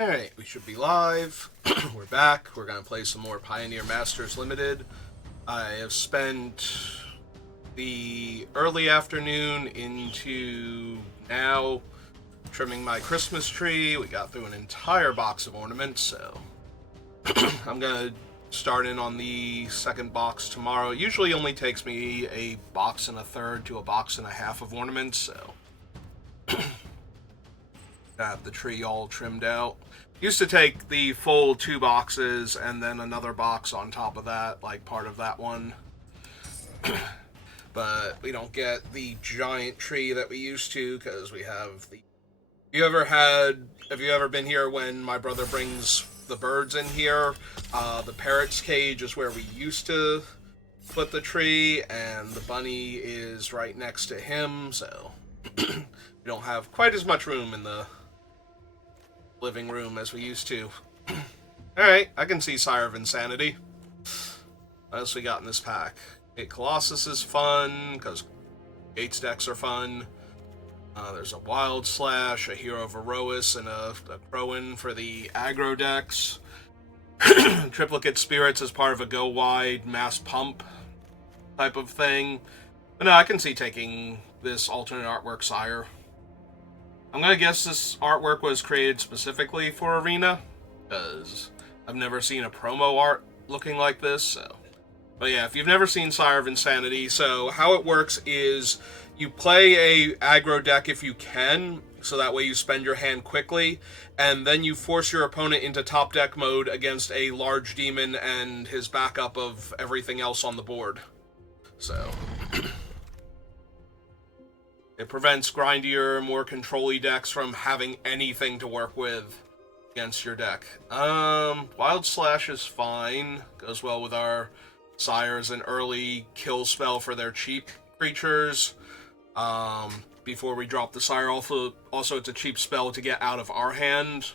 Alright, we should be live. We're back. We're going to play some more Pioneer Masters Limited. I have spent the early afternoon into now trimming my Christmas tree. We got through an entire box of ornaments, so I'm going to start in on the second box tomorrow. It usually only takes me a box and a third to a box and a half of ornaments, so have the tree all trimmed out. Used to take the full 2 boxes and then another box on top of that, like part of that one. But we don't get the giant tree that we used to because we have the. Have you ever been here when my brother brings the birds in here? The parrot's cage is where we used to put the tree, and the bunny is right next to him, so we don't have quite as much room in the living room as we used to. Alright, I can see Sire of Insanity. What else we got in this pack? Okay, Colossus is fun, because Gates decks are fun. There's a Wild Slash, a Hero of Erois, and a Crowin for the aggro decks. Triplicate Spirits as part of a go-wide mass pump type of thing. But no, I can see taking this alternate artwork Sire. I'm going to guess this artwork was created specifically for Arena, because I've never seen a promo art looking like this, so. But yeah, if you've never seen Sire of Insanity, so how it works is you play a aggro deck if you can, so that way you spend your hand quickly, and then you force your opponent into top deck mode against a large demon and his backup of everything else on the board. So. It prevents grindier, more control-y decks from having anything to work with against your deck. Wild Slash is fine. Goes well with our Sires, an early kill spell for their cheap creatures. Before we drop the Sire, also it's a cheap spell to get out of our hand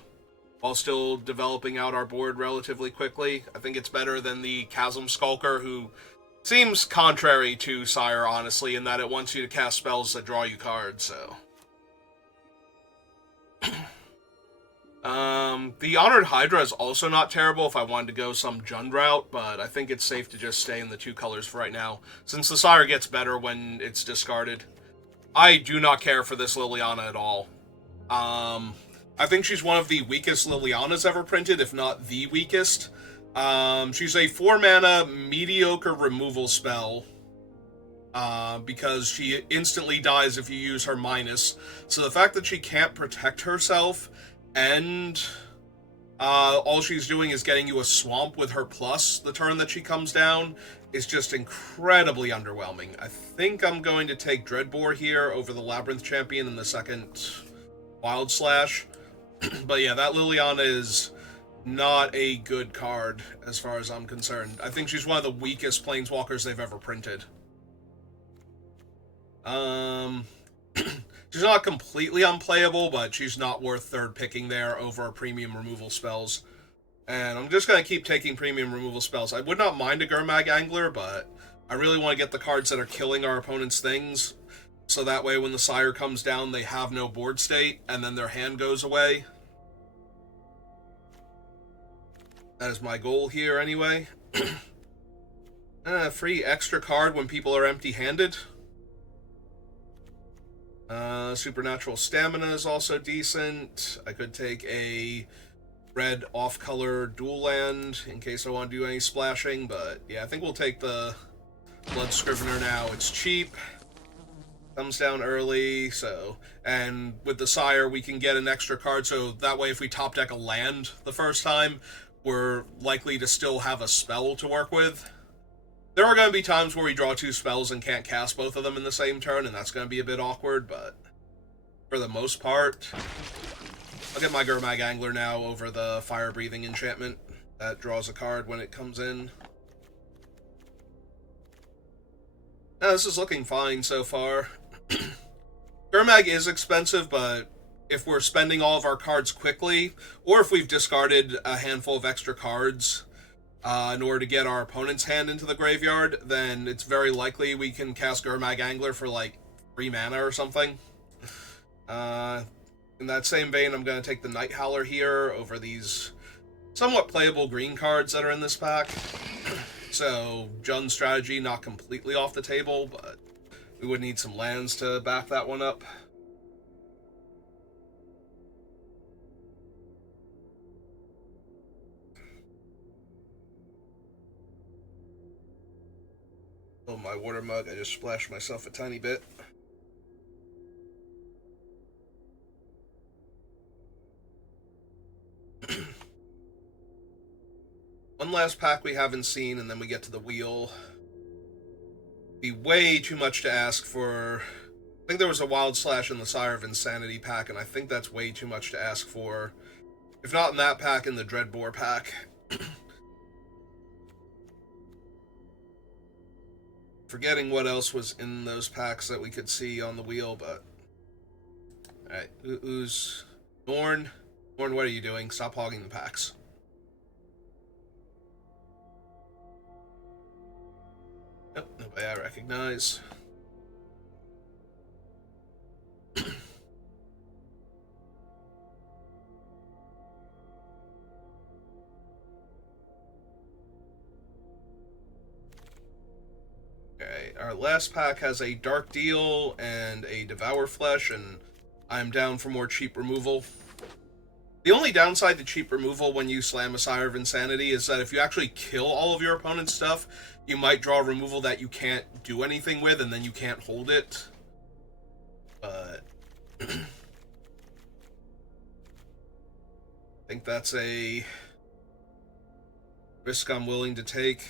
while still developing out our board relatively quickly. I think it's better than the Chasm Skulker, who seems contrary to Sire, honestly, in that it wants you to cast spells that draw you cards, so. The Honored Hydra is also not terrible if I wanted to go some Jund route, but I think it's safe to just stay in the 2 colors for right now, since the Sire gets better when it's discarded. I do not care for this Liliana at all. I think she's one of the weakest Lilianas ever printed, if not the weakest. She's a 4-mana mediocre removal spell, because she instantly dies if you use her minus. So the fact that she can't protect herself, and all she's doing is getting you a swamp with her plus the turn that she comes down, is just incredibly underwhelming. I think I'm going to take Dreadbore here over the Labyrinth Champion in the second Wild Slash. But yeah, that Liliana is not a good card, as far as I'm concerned. I think she's one of the weakest Planeswalkers they've ever printed. She's not completely unplayable, but she's not worth third picking there over premium removal spells. And I'm just going to keep taking premium removal spells. I would not mind a Gurmag Angler, but I really want to get the cards that are killing our opponent's things, so that way when the Sire comes down, they have no board state, and then their hand goes away. That is my goal here, anyway. Free extra card when people are empty-handed. Supernatural Stamina is also decent. I could take a red off-color dual land in case I want to do any splashing, but yeah, I think we'll take the Blood Scrivener now. It's cheap. Comes down early, so. And with the Sire, we can get an extra card, so that way if we top deck a land the first time, we're likely to still have a spell to work with. There are going to be times where we draw 2 spells and can't cast both of them in the same turn, and that's going to be a bit awkward, but for the most part, I'll get my Gurmag Angler now over the Fire Breathing enchantment that draws a card when it comes in. Now, this is looking fine so far. Gurmag is expensive, but if we're spending all of our cards quickly, or if we've discarded a handful of extra cards in order to get our opponent's hand into the graveyard, then it's very likely we can cast Gurmag Angler for like 3 mana or something. In that same vein, I'm going to take the Night Howler here over these somewhat playable green cards that are in this pack. So, Jund's strategy not completely off the table, but we would need some lands to back that one up. Oh, my water mug, I just splashed myself a tiny bit. One last pack we haven't seen, and then we get to the wheel. Be way too much to ask for. I think there was a Wild Slash in the Sire of Insanity pack, and I think that's way too much to ask for. If not in that pack, in the Dreadbore pack. Forgetting what else was in those packs that we could see on the wheel, but... Alright, who's... Norn? Norn, what are you doing? Stop hogging the packs. Nope, nobody I recognize. Okay, our last pack has a Dark Deal and a Devour Flesh, and I'm down for more cheap removal. The only downside to cheap removal when you slam a Sire of Insanity is that if you actually kill all of your opponent's stuff, you might draw removal that you can't do anything with, and then you can't hold it. But... I think that's a risk I'm willing to take.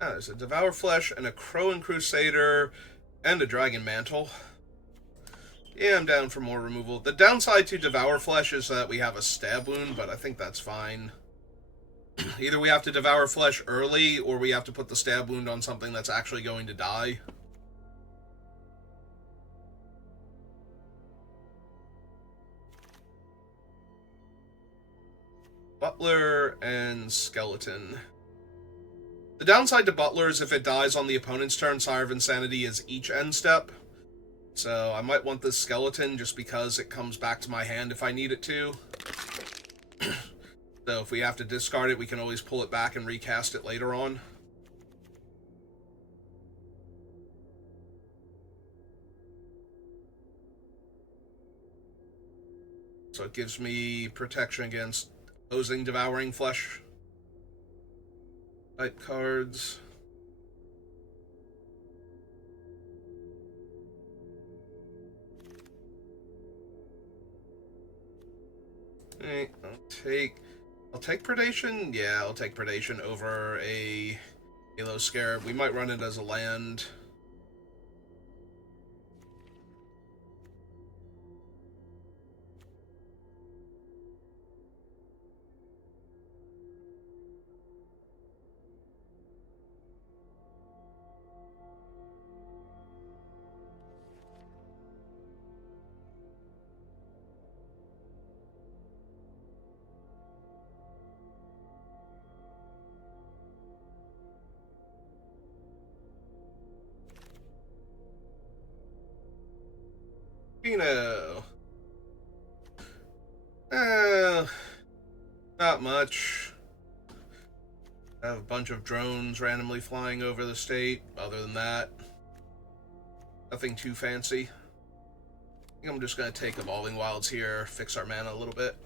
There's a Devour Flesh and a Crowan Crusader and a Dragon Mantle. Yeah, I'm down for more removal. The downside to Devour Flesh is that we have a Stab Wound, but I think that's fine. Either we have to Devour Flesh early, or we have to put the Stab Wound on something that's actually going to die. Butler and Skeleton. The downside to Butler is if it dies on the opponent's turn, Sire of Insanity is each end step. So I might want this Skeleton just because it comes back to my hand if I need it to. So if we have to discard it, we can always pull it back and recast it later on. So it gives me protection against opposing Devouring Flesh type cards. Okay, I'll take Predation. Yeah, I'll take Predation over a Halo Scarab. We might run it as a land. No. Not much. I have a bunch of drones randomly flying over the state. Other than that, nothing too fancy. I think I'm just going to take Evolving Wilds here, fix our mana a little bit.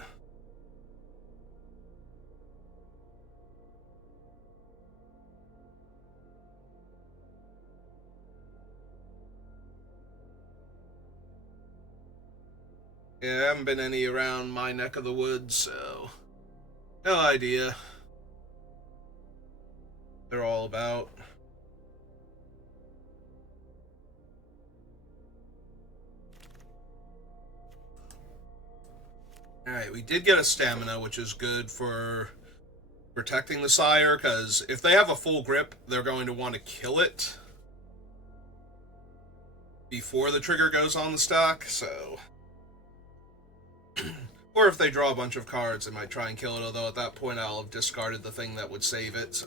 Yeah, I haven't been any around my neck of the woods, so no idea. They're all about. Alright, we did get a stamina, which is good for protecting the Sire, because if they have a full grip, they're going to want to kill it before the trigger goes on the stack, so... Or if they draw a bunch of cards, they might try and kill it, although at that point I'll have discarded the thing that would save it, so...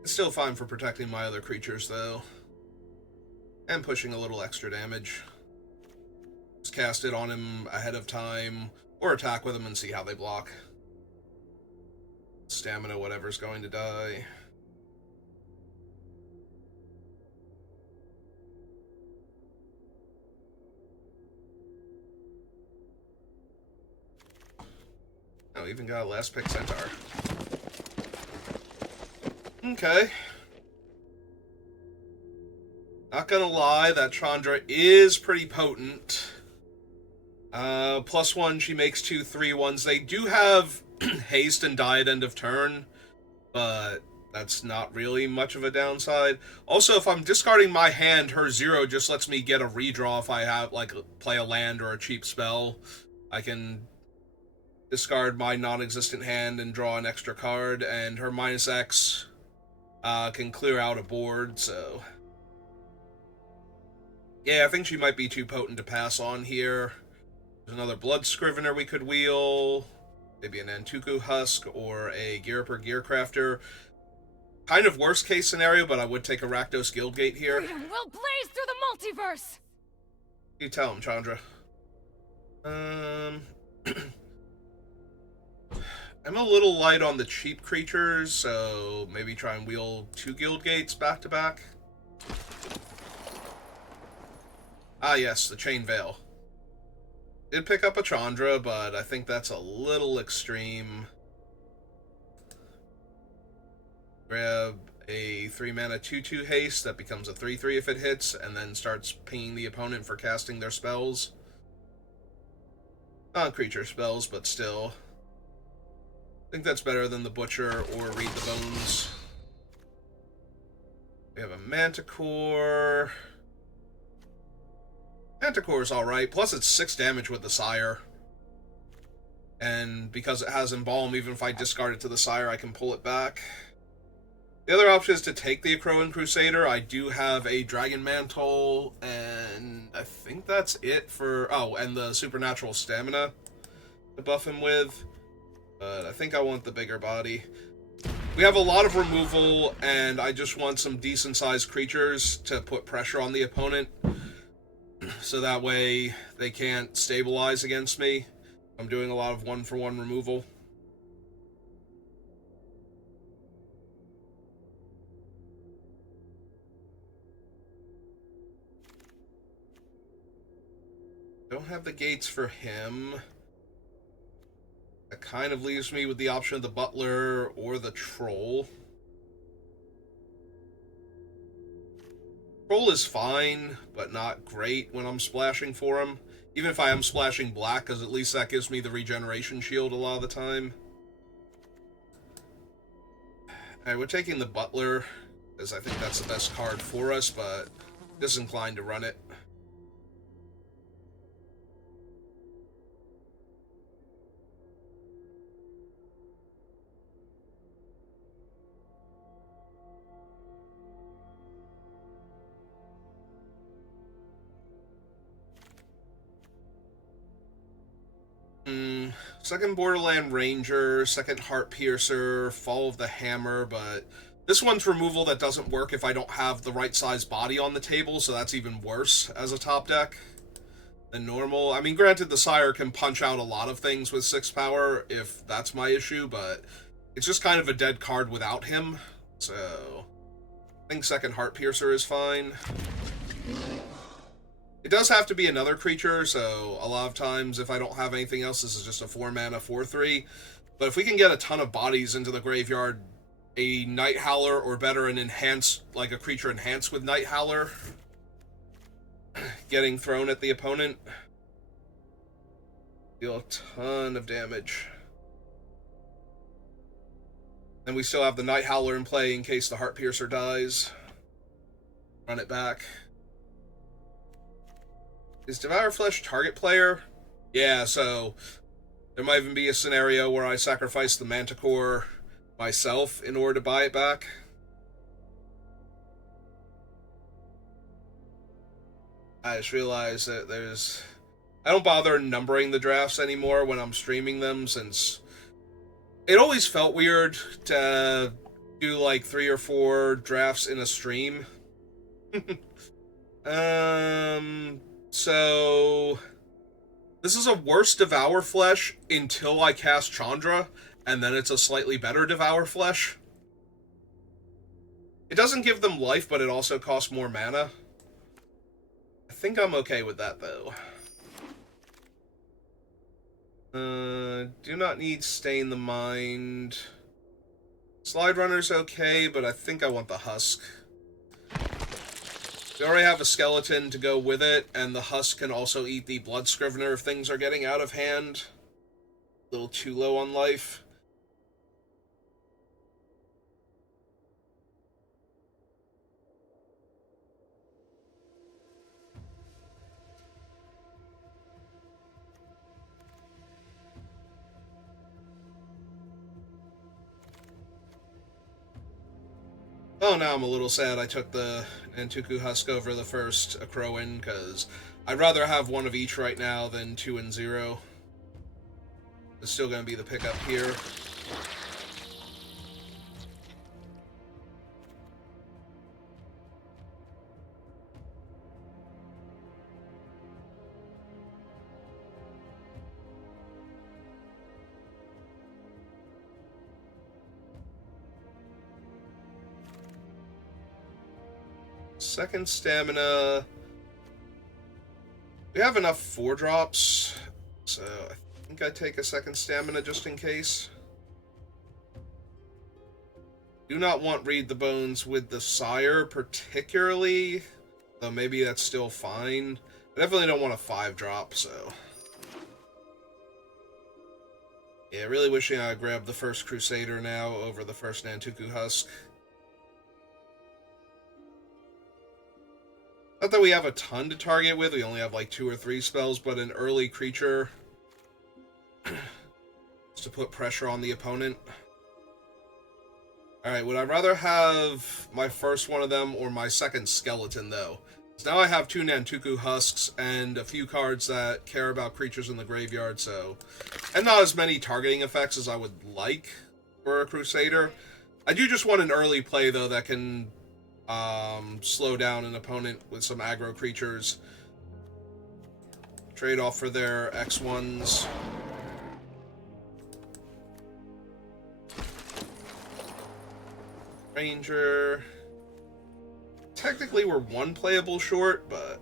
It's still fine for protecting my other creatures, though. And pushing a little extra damage. Just cast it on him ahead of time, or attack with him and see how they block. Stamina, whatever's going to die. Oh, even got a last pick Centaur. Okay. Not gonna lie, that Chandra is pretty potent. +1, she makes 2 3/1s. They do have haste and die at end of turn, but that's not really much of a downside. Also, if I'm discarding my hand, her 0 just lets me get a redraw if I have, like, play a land or a cheap spell. I can discard my non-existent hand and draw an extra card, and her -X can clear out a board, so... Yeah, I think she might be too potent to pass on here. There's another Blood Scrivener we could wheel. Maybe an Nantuko Husk or a Ghirapur Gearcrafter. Kind of worst case scenario, but I would take a Rakdos Guildgate here. Freedom will blaze through the multiverse! You tell him, Chandra. I'm a little light on the cheap creatures, so maybe try and wheel 2 Guildgates back to back. Ah yes, the Chain Veil. Did pick up a Chandra, but I think that's a little extreme. Grab a 3-mana 2/2 haste that becomes a 3/3 if it hits, and then starts pinging the opponent for casting their spells. Non-creature spells, but still. I think that's better than the Butcher or Read the Bones. We have a Manticore. Manticore's alright, plus it's 6 damage with the Sire. And because it has Embalm, even if I discard it to the Sire, I can pull it back. The other option is to take the Akroan Crusader. I do have a Dragon Mantle, and I think that's it for... Oh, and the Supernatural Stamina to buff him with. But I think I want the bigger body. We have a lot of removal, and I just want some decent-sized creatures to put pressure on the opponent. So that way they can't stabilize against me. I'm doing a lot of 1-for-1 removal. Don't have the gates for him. That kind of leaves me with the option of the Butler or the Troll. Troll is fine, but not great when I'm splashing for him. Even if I am splashing black, because at least that gives me the regeneration shield a lot of the time. Alright, we're taking the Butler, because I think that's the best card for us, but disinclined to run it. Second Borderland Ranger, second Heart Piercer, Fall of the Hammer, but this one's removal that doesn't work if I don't have the right size body on the table, so that's even worse as a top deck than normal. I mean, granted, the Sire can punch out a lot of things with 6 power, if that's my issue, but it's just kind of a dead card without him, so I think second Heart Piercer is fine. It does have to be another creature, so a lot of times if I don't have anything else, this is just a 4-mana 4/3. But if we can get a ton of bodies into the graveyard, a Night Howler or better an enhanced, like a creature enhanced with Night Howler, getting thrown at the opponent, deal a ton of damage. Then we still have the Night Howler in play in case the Heart Piercer dies. Run it back. Is Devour Flesh target player? Yeah, so there might even be a scenario where I sacrifice the Manticore myself in order to buy it back. I just realized that there's I don't bother numbering the drafts anymore when I'm streaming them, since it always felt weird to do like 3 or 4 drafts in a stream. So this is a worse Devour Flesh until I cast Chandra, and then it's a slightly better Devour Flesh. It doesn't give them life, but it also costs more mana. I think I'm okay with that, though. Do not need Stain the Mind. Slide Runner's okay, but I think I want the Husk. We already have a skeleton to go with it, and the Husk can also eat the Blood Scrivener if things are getting out of hand. A little too low on life. Oh, now I'm a little sad I took the Nantuku Husk over the first Akroan, because I'd rather have one of each right now than 2 and 0. It's still going to be the pickup here. Second stamina. We have enough 4-drops, so I think I take a second stamina just in case. Do not want Read the Bones with the Sire particularly, though maybe that's still fine. I definitely don't want a 5-drop, so. Yeah, really wishing I grabbed the first Crusader now over the first Nantuku Husk. Not that we have a ton to target with, we only have like 2 or 3 spells, but an early creature to put pressure on the opponent. Alright, would I rather have my first one of them or my second skeleton, though? So now I have 2 Nantuku Husks and a few cards that care about creatures in the graveyard, so. And not as many targeting effects as I would like for a Crusader. I do just want an early play, though, that can slow down an opponent with some aggro creatures. Trade off for their X1s. Ranger. Technically, we're 1 playable short, but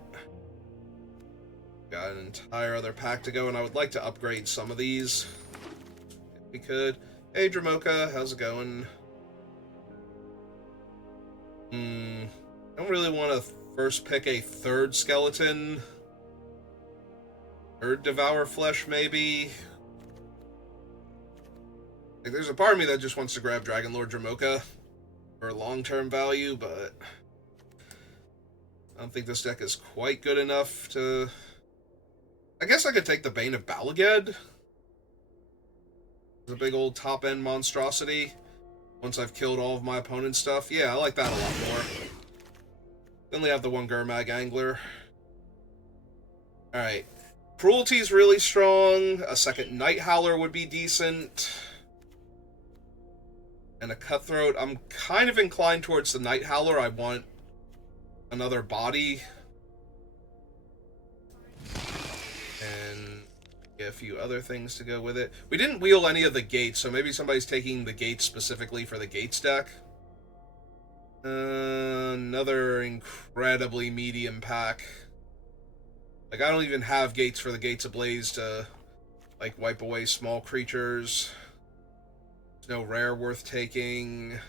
got an entire other pack to go, and I would like to upgrade some of these if we could. Hey, Dramoka, how's it going? I don't really want to first pick a 3rd skeleton. 3rd Devour Flesh, maybe. Like, there's a part of me that just wants to grab Dragonlord Dramoka for long-term value, but I don't think this deck is quite good enough to. I guess I could take the Bane of Balaged. It's a big old top-end monstrosity. Once I've killed all of my opponent's stuff. Yeah, I like that a lot more. Only have the 1 Gurmag Angler. Alright. Cruelty's really strong. A second Night Howler would be decent. And a Cutthroat. I'm kind of inclined towards the Night Howler. I want another body. And a few other things to go with it. We didn't wheel any of the gates, so maybe somebody's taking the gates specifically for the gates deck. Another incredibly medium pack. Like, I don't even have gates for the Gates Ablaze to, like, wipe away small creatures. There's no rare worth taking.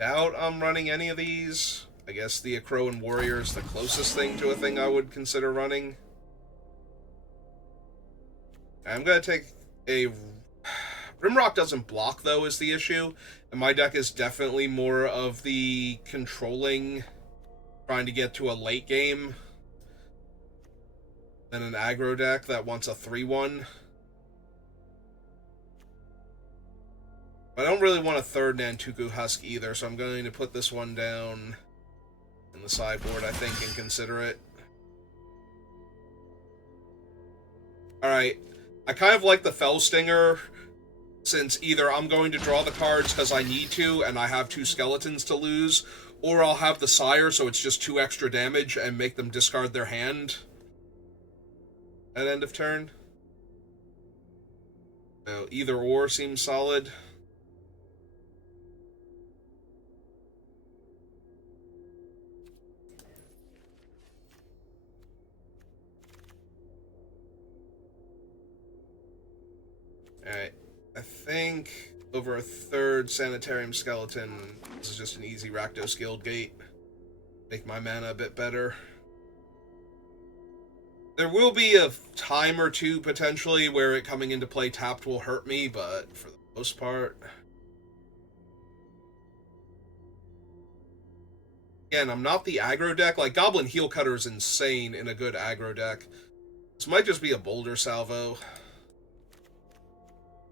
Doubt I'm running any of these. I guess the Akroan Warrior is the closest thing to a thing I would consider running. I'm going to take a. Rimrock doesn't block, though, is the issue. And my deck is definitely more of the controlling, trying to get to a late game, than an aggro deck that wants a 3-1. But I don't really want a 3rd Nantuku Husk either, so I'm going to put this one down in the sideboard, I think, and consider it. Alright. I kind of like the Fell Stinger, since either I'm going to draw the cards because I need to, and I have 2 skeletons to lose, or I'll have the Sire, so it's just 2 extra damage, and make them discard their hand at end of turn. So either or seems solid. Alright. I think over a third Sanitarium Skeleton, this is just an easy Rakdos Guild Gate. Make my mana a bit better. There will be a time or two, potentially, where it coming into play tapped will hurt me, but for the most part... Again, I'm not the aggro deck. Like, Goblin Heel Cutter is insane in a good aggro deck. This might just be a Boulder Salvo.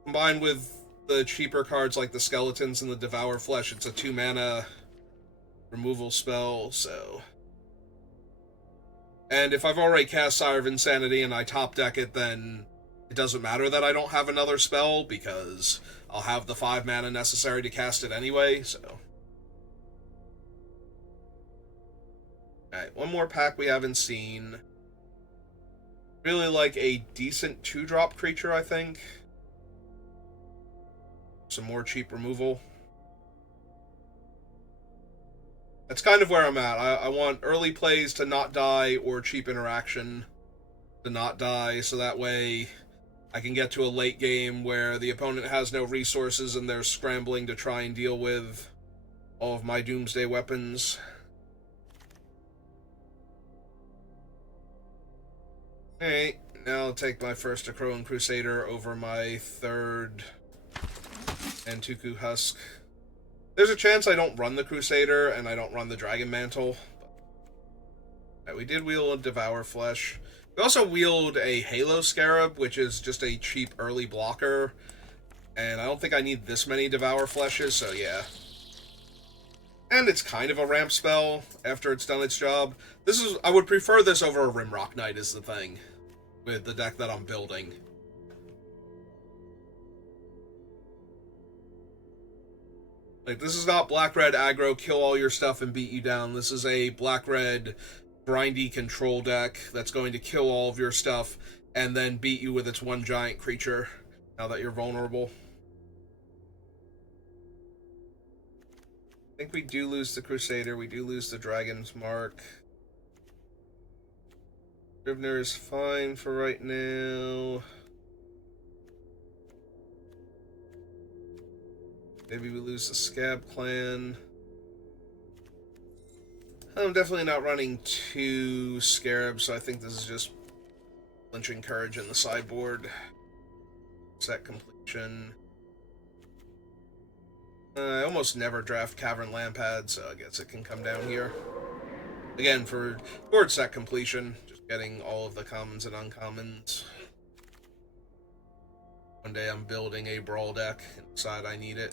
Combined with the cheaper cards like the Skeletons and the Devour Flesh, it's a 2-mana removal spell, so... And if I've already cast Sire of Insanity and I top deck it, then it doesn't matter that I don't have another spell, because I'll have the 5 mana necessary to cast it anyway, so... Alright, one more pack we haven't seen. Really like a decent 2-drop creature, I think. Some more cheap removal. That's kind of where I'm at. I want early plays to not die, or cheap interaction to not die, so that way I can get to a late game where the opponent has no resources and they're scrambling to try and deal with all of my Doomsday weapons. Alright, now I'll take my first Akroan Crusader over my third Antuku Husk. There's a chance I don't run the Crusader and I don't run the Dragon Mantle. But... we did wield a Devour Flesh. We also wield a Halo Scarab, which is just a cheap early blocker. And I don't think I need this many Devour Fleshes, so yeah. And it's kind of a ramp spell after it's done its job. I would prefer this over a Rimrock Knight is the thing, with the deck that I'm building. Like, this is not black-red aggro, kill all your stuff and beat you down. This is a black-red grindy control deck that's going to kill all of your stuff and then beat you with its 1 giant creature, now that you're vulnerable. I think we do lose the Crusader, we do lose the Dragon's Mark. Scrivener is fine for right now. Maybe we lose the Scab Clan. I'm definitely not running 2 Scarabs, so I think this is just Lynching Courage in the sideboard. Set completion. I almost never draft Cavern Lampad, so I guess it can come down here. Again, for board set completion, just getting all of the commons and uncommons. One day I'm building a Brawl deck and decide I need it.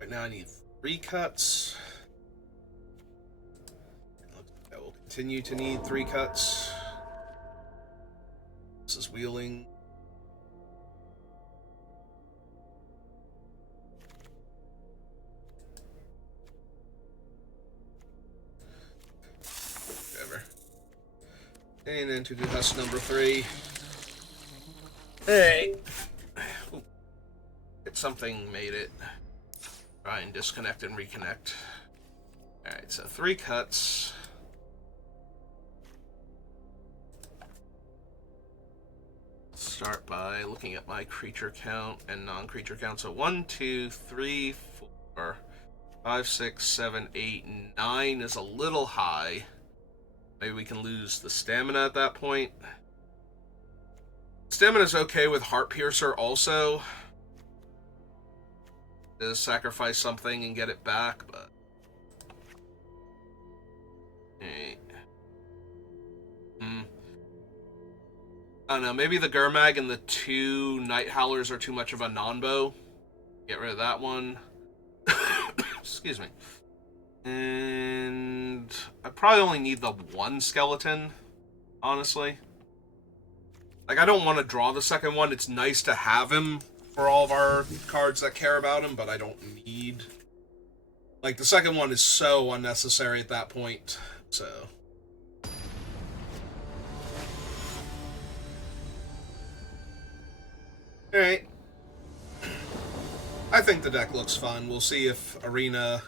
Right now I need 3 cuts. I will continue to need 3 cuts. This is wheeling. Whatever. And then to do Husk number 3. Hey! Ooh. Hit something, made it. Try and disconnect and reconnect. Alright, so 3 cuts. Start by looking at my creature count and non-creature count. So 1, 2, 3, 4, 5, 6, 7, 8, 9 is a little high. Maybe we can lose the stamina at that point. Stamina's okay with Heart Piercer also. Just sacrifice something and get it back, but... I don't know, maybe the Gurmag and the 2 Night Howlers are too much of a non-bow. Get rid of that one. Excuse me. And I probably only need the 1 skeleton, honestly. Like, I don't want to draw the second one. It's nice to have him for all of our cards that care about him, but I don't need... Like, the second one is so unnecessary at that point, so... Alright. I think the deck looks fun. We'll see if Arena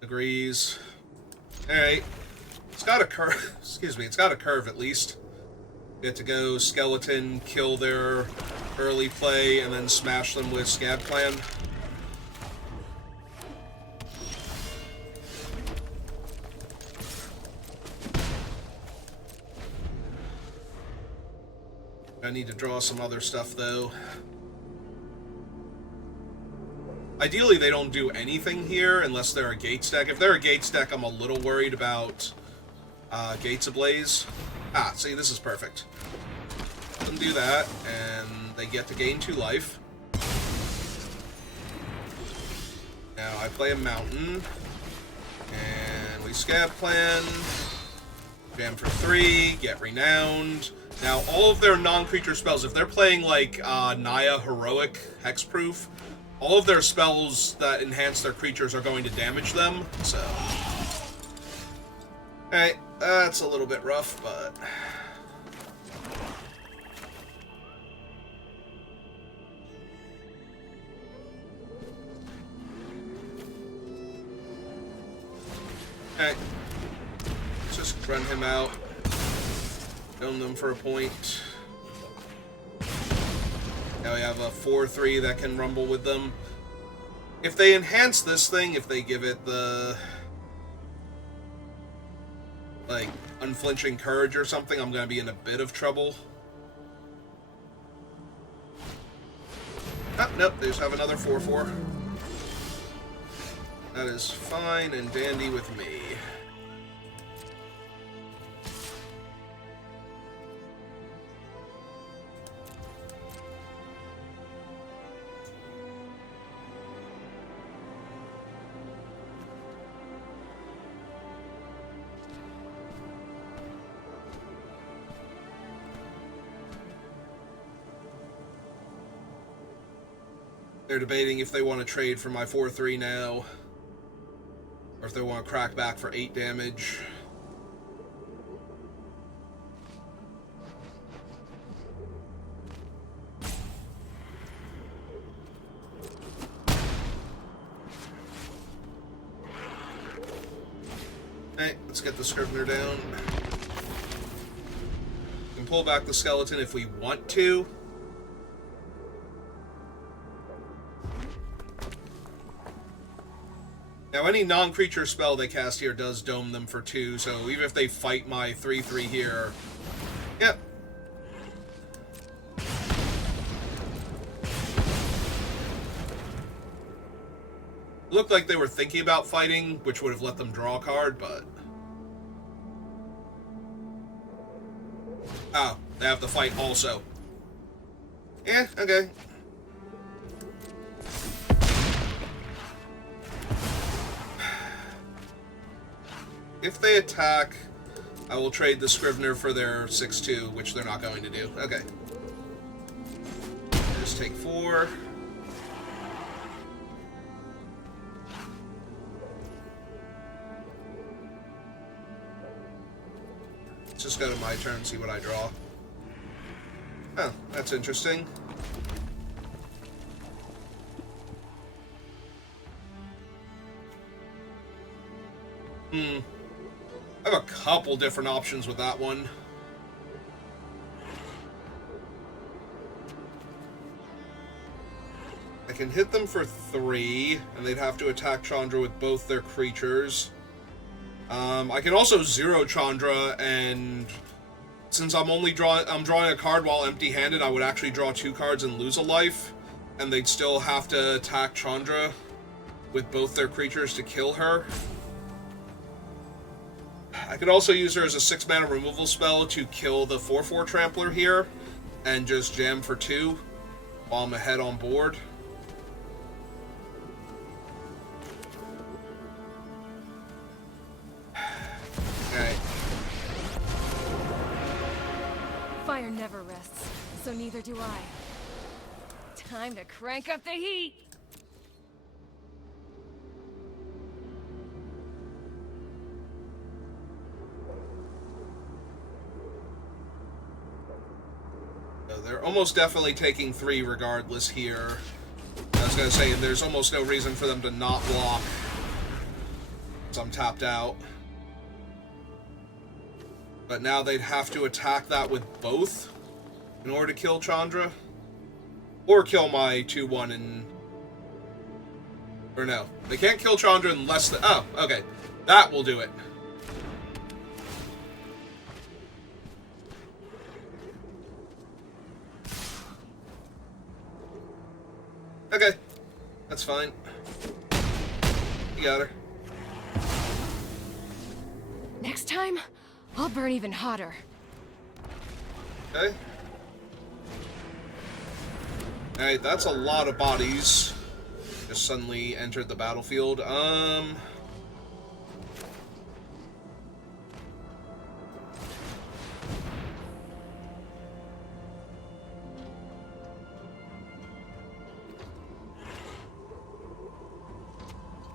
agrees. Alright. It's got a curve. Excuse me. It's got a curve at least. Get to go Skeleton, kill their early play, and then smash them with Scab Clan. I need to draw some other stuff, though. Ideally, they don't do anything here unless they're a Gates deck. If they're a Gates deck, I'm a little worried about Gates Ablaze. Ah, see, this is perfect. Let them do that, and they get to gain 2 life. Now I play a Mountain, and we Scab Clan, jam for 3, get Renowned. Now, all of their non-creature spells, if they're playing, like, Naya Heroic Hexproof, all of their spells that enhance their creatures are going to damage them, so... Alright, that's a little bit rough, but... Alright. Let's just run him out. Dome them for a point. Now we have a 4/3 that can rumble with them. If they enhance this thing, if they give it the... like, Unflinching Courage or something, I'm going to be in a bit of trouble. Oh, nope, they just have another 4/4. That is fine and dandy with me. They're debating if they want to trade for my 4/3 now, or if they want to crack back for 8 damage. Alright, let's get the Scrivener down. We can pull back the Skeleton if we want to. Now, any non-creature spell they cast here does dome them for 2, so even if they fight my 3/3 here... Yep. Looked like they were thinking about fighting, which would have let them draw a card, but... Oh, they have to fight also. Yeah, okay. If they attack, I will trade the Scrivener for their 6/2, which they're not going to do. Okay. Just take 4. Let's just go to my turn and see what I draw. Oh, that's interesting. I have a couple different options with that one. I can hit them for 3, and they'd have to attack Chandra with both their creatures. I can also 0 Chandra, and since I'm drawing a card while empty-handed, I would actually draw 2 cards and lose a life, and they'd still have to attack Chandra with both their creatures to kill her. I could also use her as a 6-mana removal spell to kill the 4/4 Trampler here, and just jam for 2 while I'm ahead on board. Alright. Fire never rests, so neither do I. Time to crank up the heat! So they're almost definitely taking 3 regardless here. I was going to say, there's almost no reason for them to not block. So I'm tapped out. But now they'd have to attack that with both in order to kill Chandra. Or kill my 2/1 and... Or no. They can't kill Chandra unless the... Oh, okay. That will do it. Okay. That's fine. You got her. Next time, I'll burn even hotter. Okay. Alright, that's a lot of bodies. Just suddenly entered the battlefield.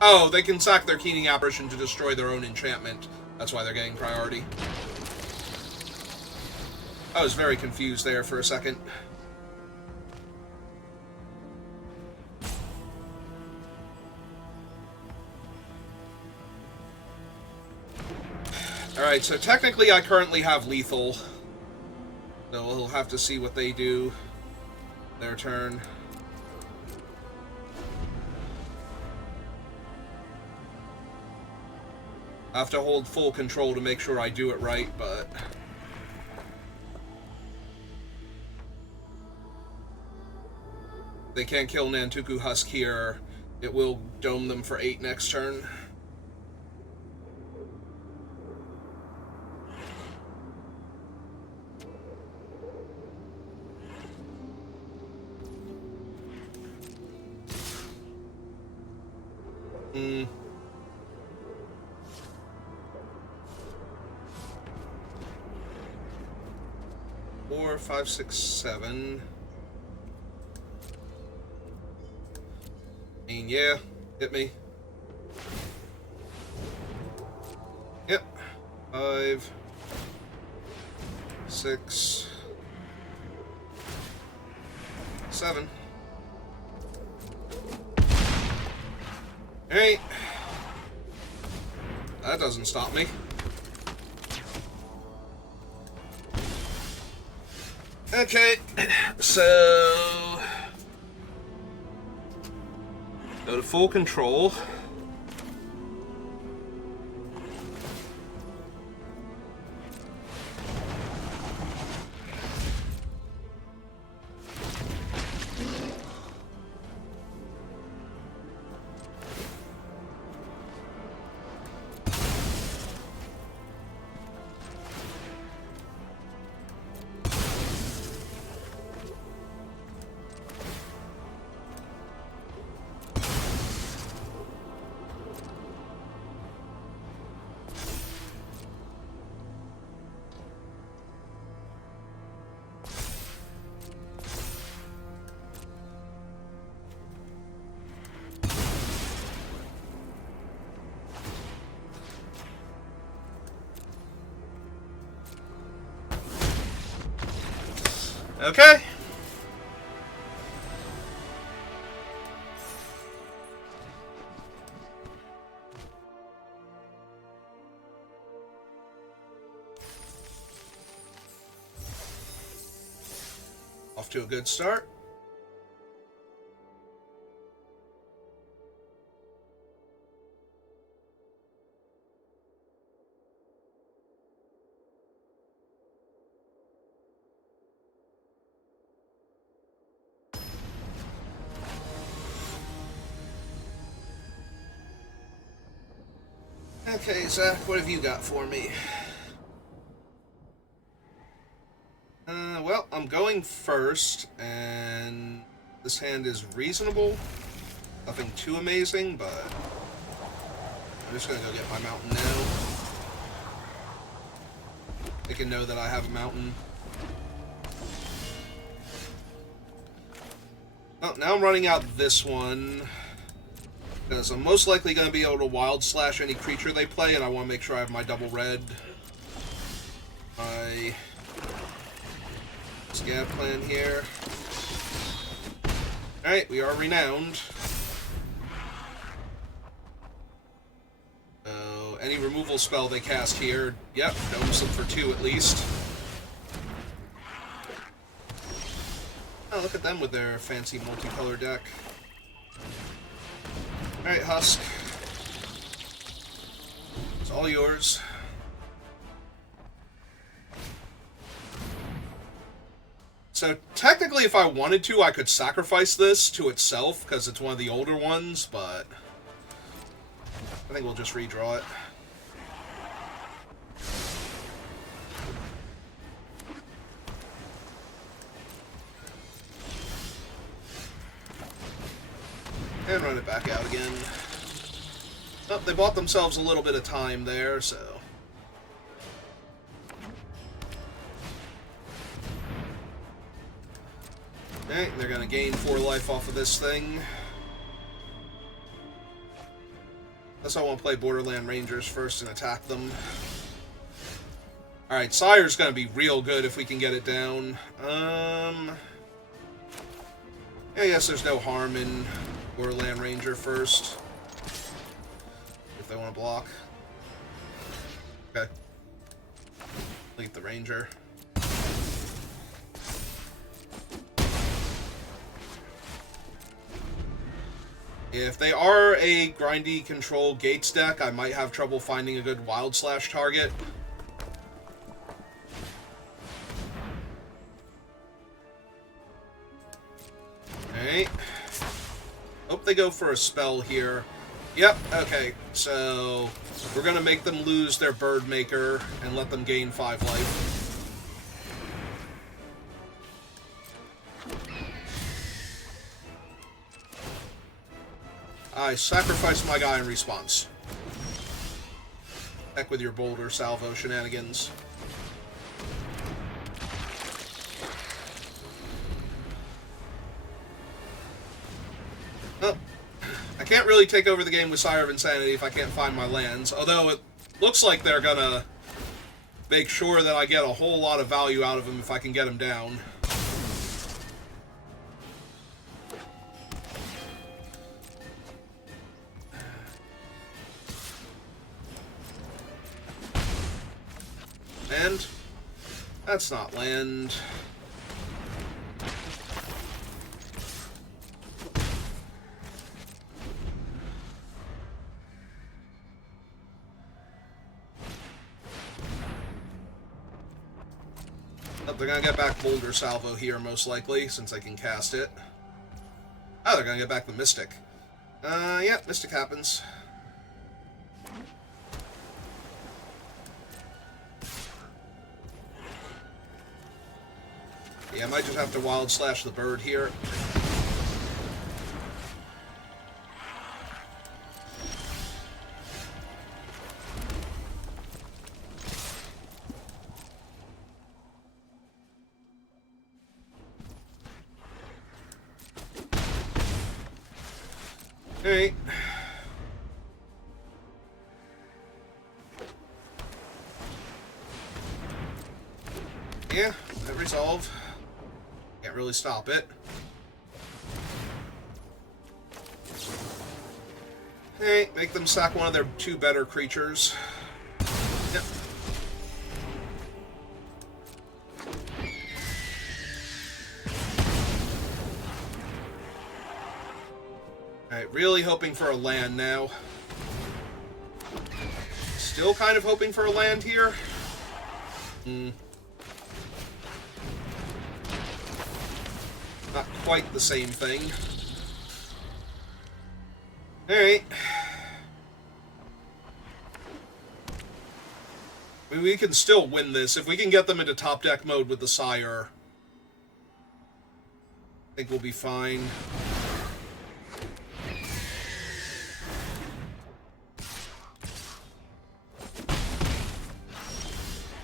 Oh, they can sack their Keening Apparition to destroy their own enchantment. That's why they're getting priority. I was very confused there for a second. Alright, so technically I currently have lethal. So we'll have to see what they do. Their turn. I have to hold full control to make sure I do it right, but... They can't kill Nantuku Husk here. It will dome them for 8 next turn. Hmm. 4, 5, 6, 7. I mean, yeah, hit me. Yep. 5, 6, 7. Alright. That doesn't stop me. Okay, so go to full control. Okay. Off to a good start. Okay, Zach, what have you got for me? Well, I'm going first, and this hand is reasonable. Nothing too amazing, but I'm just gonna go get my mountain now. They can know that I have a mountain. Oh, now I'm running out this one, because I'm most likely going to be able to wild slash any creature they play, and I want to make sure I have my double red. My scab plan here. Alright, we are renowned. So, any removal spell they cast here, yep, domes them for 2 at least. Oh, look at them with their fancy multicolor deck. Alright, Husk. It's all yours. So, technically, if I wanted to, I could sacrifice this to itself, because it's one of the older ones, but I think we'll just redraw it. And run it back out again. Oh, they bought themselves a little bit of time there, so... Alright, they're gonna gain 4 life off of this thing. Guess I want to play Borderland Rangers first and attack them. Alright, Sire's gonna be real good if we can get it down. Yeah, I guess there's no harm in Borderland Ranger first. If they want to block. Okay. Delete the Ranger. If they are a grindy control Gates deck, I might have trouble finding a good wild slash target. Alright. Hope they go for a spell here. Yep, okay. So, we're gonna make them lose their Bird Maker and let them gain 5 life. I sacrificed my guy in response. Heck with your Boulder Salvo shenanigans. Oh, I can't really take over the game with Sire of Insanity if I can't find my lands, although it looks like they're gonna make sure that I get a whole lot of value out of them if I can get them down. Land? That's not land. Oh, they're gonna get back Boulder Salvo here, most likely, since I can cast it. Oh, they're gonna get back the Mystic. Yeah, Mystic happens. Yeah, I might just have to wild slash the bird here. Alright. Yeah, that resolve. Can't really stop it. Hey, make them sack one of their 2 better creatures. Yep. Alright, really hoping for a land now. Still kind of hoping for a land here. Not quite the same thing. Alright. I mean, we can still win this. If we can get them into top deck mode with the Sire, I think we'll be fine.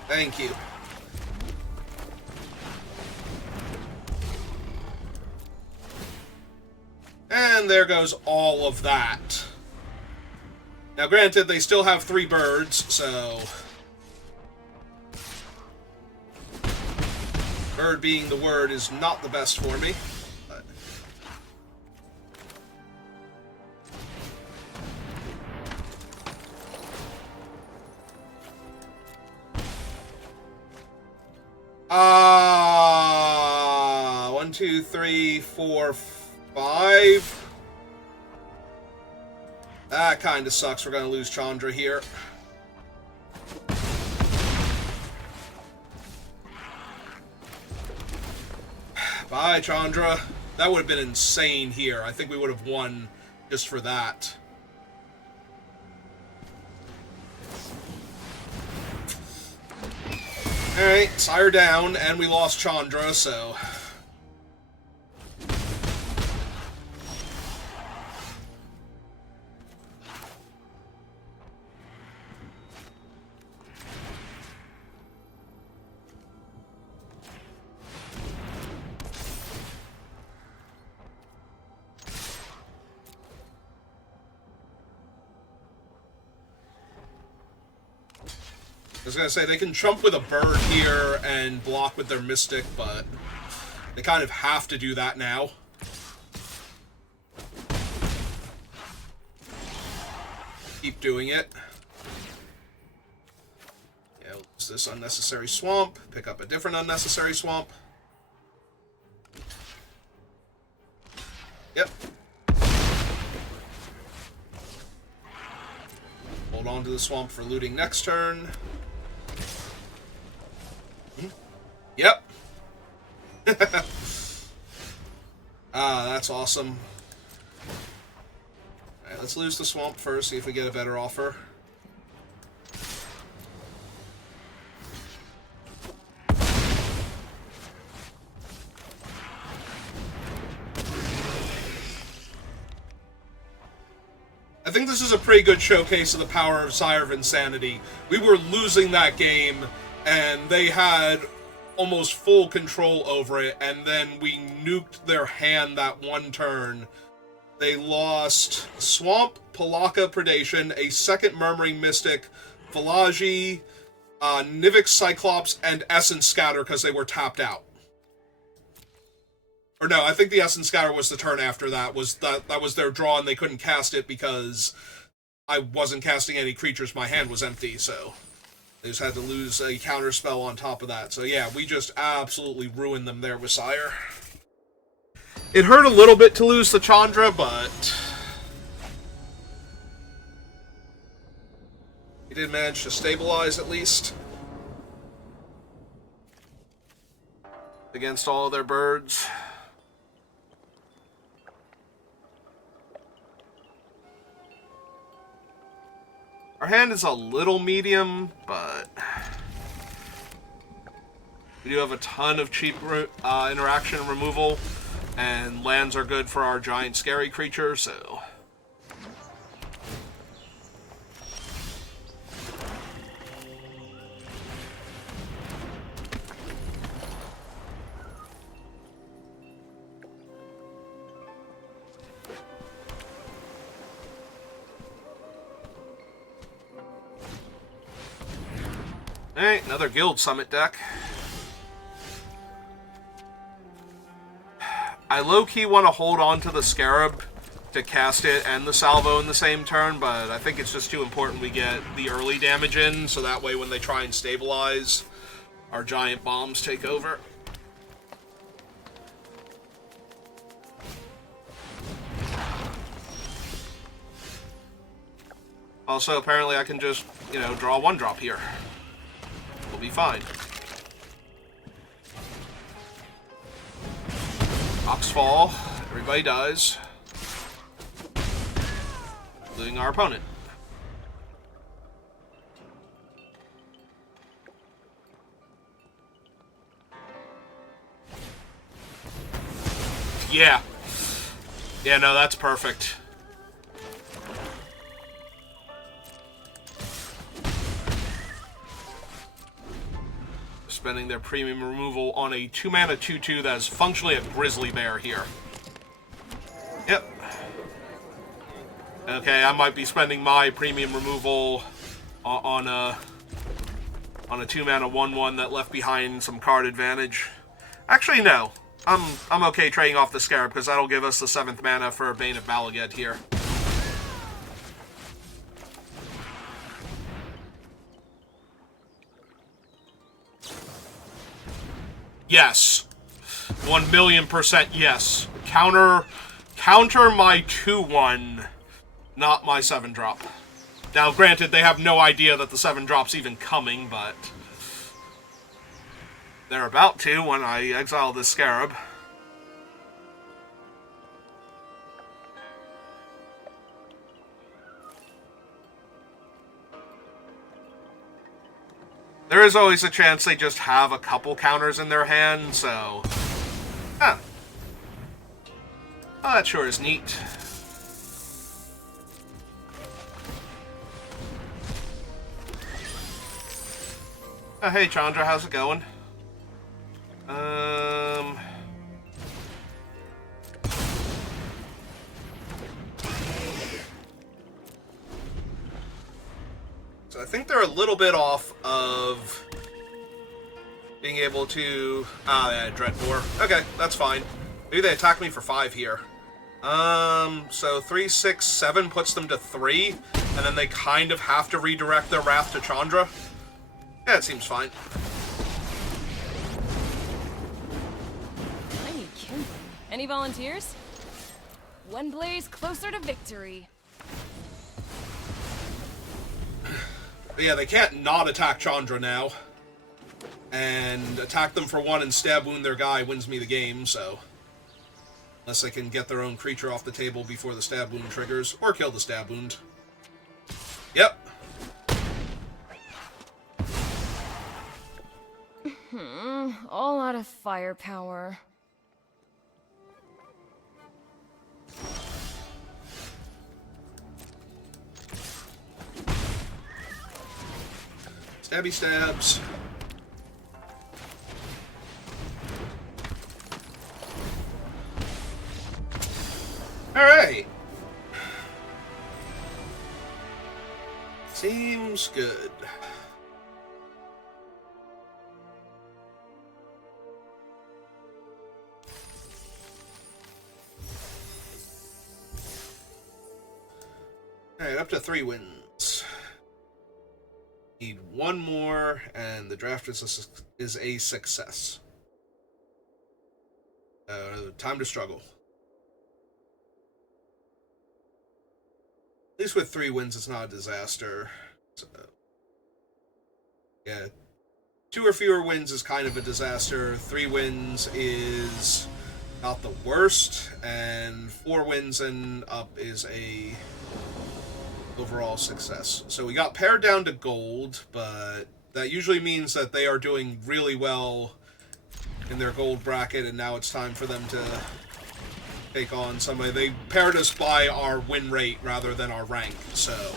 Thank you. And there goes all of that. Now, granted, they still have 3 birds, so... Bird being the word is not the best for me. But... One, two, three, four, 5. That kind of sucks. We're going to lose Chandra here. Bye, Chandra. That would have been insane here. I think we would have won just for that. Alright, Sire down, and we lost Chandra, so... I was going to say, they can trump with a bird here and block with their Mystic, but they kind of have to do that now. Keep doing it. Yeah, lose this unnecessary swamp. Pick up a different unnecessary swamp. Yep. Hold on to the swamp for looting next turn. Yep. That's awesome. Alright, let's lose the swamp first, see if we get a better offer. I think this is a pretty good showcase of the power of Sire of Insanity. We were losing that game, and they had almost full control over it, and then we nuked their hand that one turn. They lost Swamp, Pelakka Predation, a second Murmuring Mystic, Velagi, Nivix Cyclops, and Essence Scatter because they were tapped out. Or no, I think the Essence Scatter was the turn after that. That was their draw, and they couldn't cast it because I wasn't casting any creatures. My hand was empty, so they just had to lose a counter spell on top of that. So yeah, we just absolutely ruined them there with Sire. It hurt a little bit to lose the Chandra, but he did manage to stabilize at least against all of their birds. Our hand is a little medium, but we do have a ton of cheap interaction removal, and lands are good for our giant scary creature, so... Alright, another Guild Summit deck. I low-key want to hold on to the Scarab to cast it and the Salvo in the same turn, but I think it's just too important we get the early damage in, so that way when they try and stabilize, our giant bombs take over. Also, apparently I can just, draw one drop here. We'll be fine. Oxfall. Everybody dies. Including our opponent. Yeah. Yeah, no, that's perfect. Spending their premium removal on a 2-mana 2/2 that is functionally a grizzly bear here. Yep. Okay, I might be spending my premium removal on a 2-mana 1/1 that left behind some card advantage. Actually, no. I'm okay trading off the Scarab because that'll give us the 7th mana for Bane of Malaged here. Yes. 1,000,000% yes. Counter my 2/1, not my 7-drop. Now, granted, they have no idea that the 7-drop's even coming, but they're about to when I exile this Scarab. There is always a chance they just have a couple counters in their hand, so... Huh. Oh, that sure is neat. Oh, hey, Chandra, how's it going? So I think they're a little bit off of being able to... yeah, Dreadbore. Okay, that's fine. Maybe they attack me for 5 here. So 3, 6, 7 puts them to 3, and then they kind of have to redirect their Wrath to Chandra. Yeah, it seems fine. I need kindling. Any volunteers? One blaze closer to victory. But yeah, they can't not attack Chandra now. And attack them for 1 and stab wound their guy wins me the game, so... Unless they can get their own creature off the table before the stab wound triggers, or kill the stab wound. Yep. All out of firepower. Stabby stabs. Alright. Seems good. Alright, up to 3 wins. Need 1 more, and the draft is a success. Time to struggle. At least with 3 wins, it's not a disaster. So, yeah. 2 or fewer wins is kind of a disaster. 3 wins is not the worst, and 4 wins and up is a overall success. So we got pared down to gold, but that usually means that they are doing really well in their gold bracket, and now it's time for them to take on somebody. They paired us by our win rate rather than our rank, so...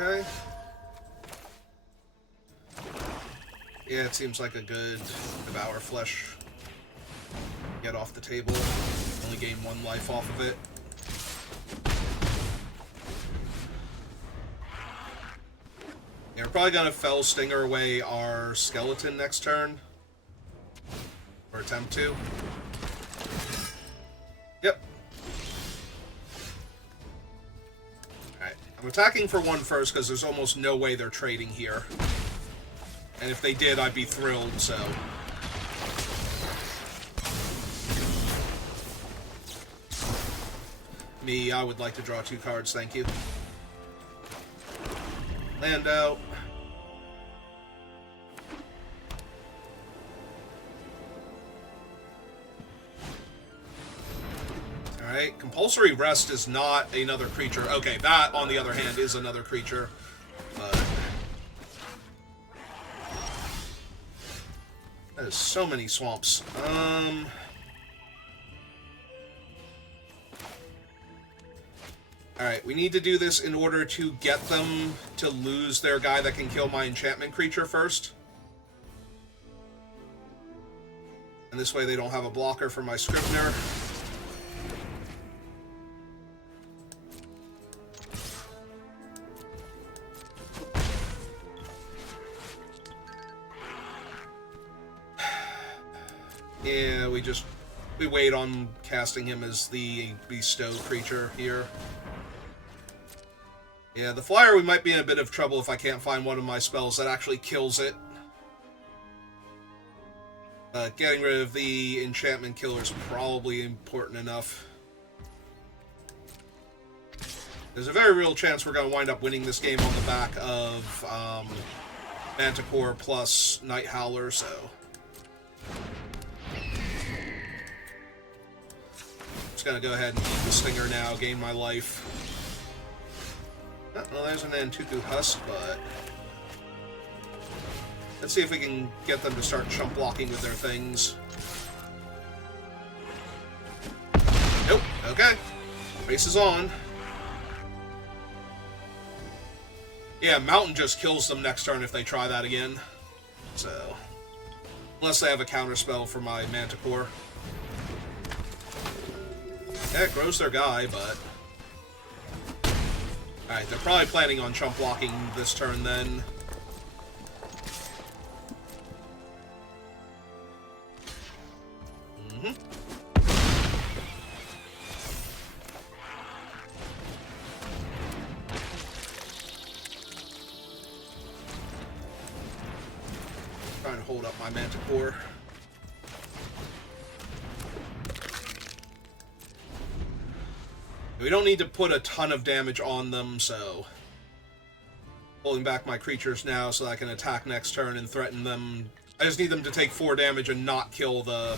Okay. Yeah, it seems like a good Devour Flesh. Get off the table. Only gain 1 life off of it. Yeah, we're probably gonna Fell Stinger away our skeleton next turn. Or attempt to. Yep. Alright. I'm attacking for 1 first because there's almost no way they're trading here. And if they did, I'd be thrilled, so... Me, I would like to draw 2 cards, thank you. Land out. Wait, compulsory rest is not another creature. Okay, that, on the other hand, is another creature. But... there's so many swamps. Alright, we need to do this in order to get them to lose their guy that can kill my enchantment creature first. And this way they don't have a blocker for my Scrivener. Yeah, we wait on casting him as the bestow creature here. Yeah, the flyer, we might be in a bit of trouble if I can't find one of my spells that actually kills it. Getting rid of the enchantment killer is probably important enough. There's a very real chance we're going to wind up winning this game on the back of Manticore plus Night Howler, so... just gonna go ahead and eat the Stinger now, gain my life. Oh, well, there's an Antuku Husk, but... let's see if we can get them to start chump blocking with their things. Nope, okay. Race is on. Yeah, Mountain just kills them next turn if they try that again. So... unless they have a counterspell for my Manticore. Yeah, it grows their guy, but... alright, they're probably planning on chump blocking this turn then. Trying to hold up my Manticore. We don't need to put a ton of damage on them, so... pulling back my creatures now so I can attack next turn and threaten them. I just need them to take 4 damage and not kill the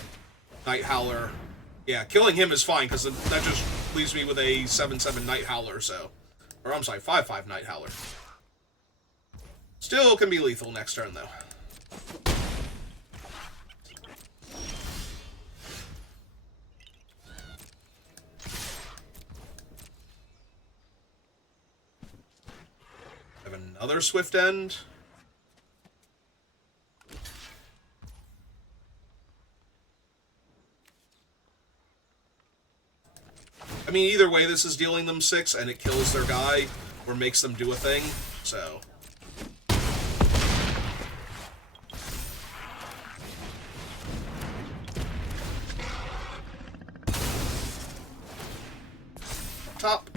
Night Howler. Yeah, killing him is fine, because that just leaves me with a 7/7 Night Howler, so... or, I'm sorry, 5/5 Night Howler. Still can be lethal next turn, though. Another Swift End. I mean, either way, this is dealing them 6, and it kills their guy, or makes them do a thing, so... top.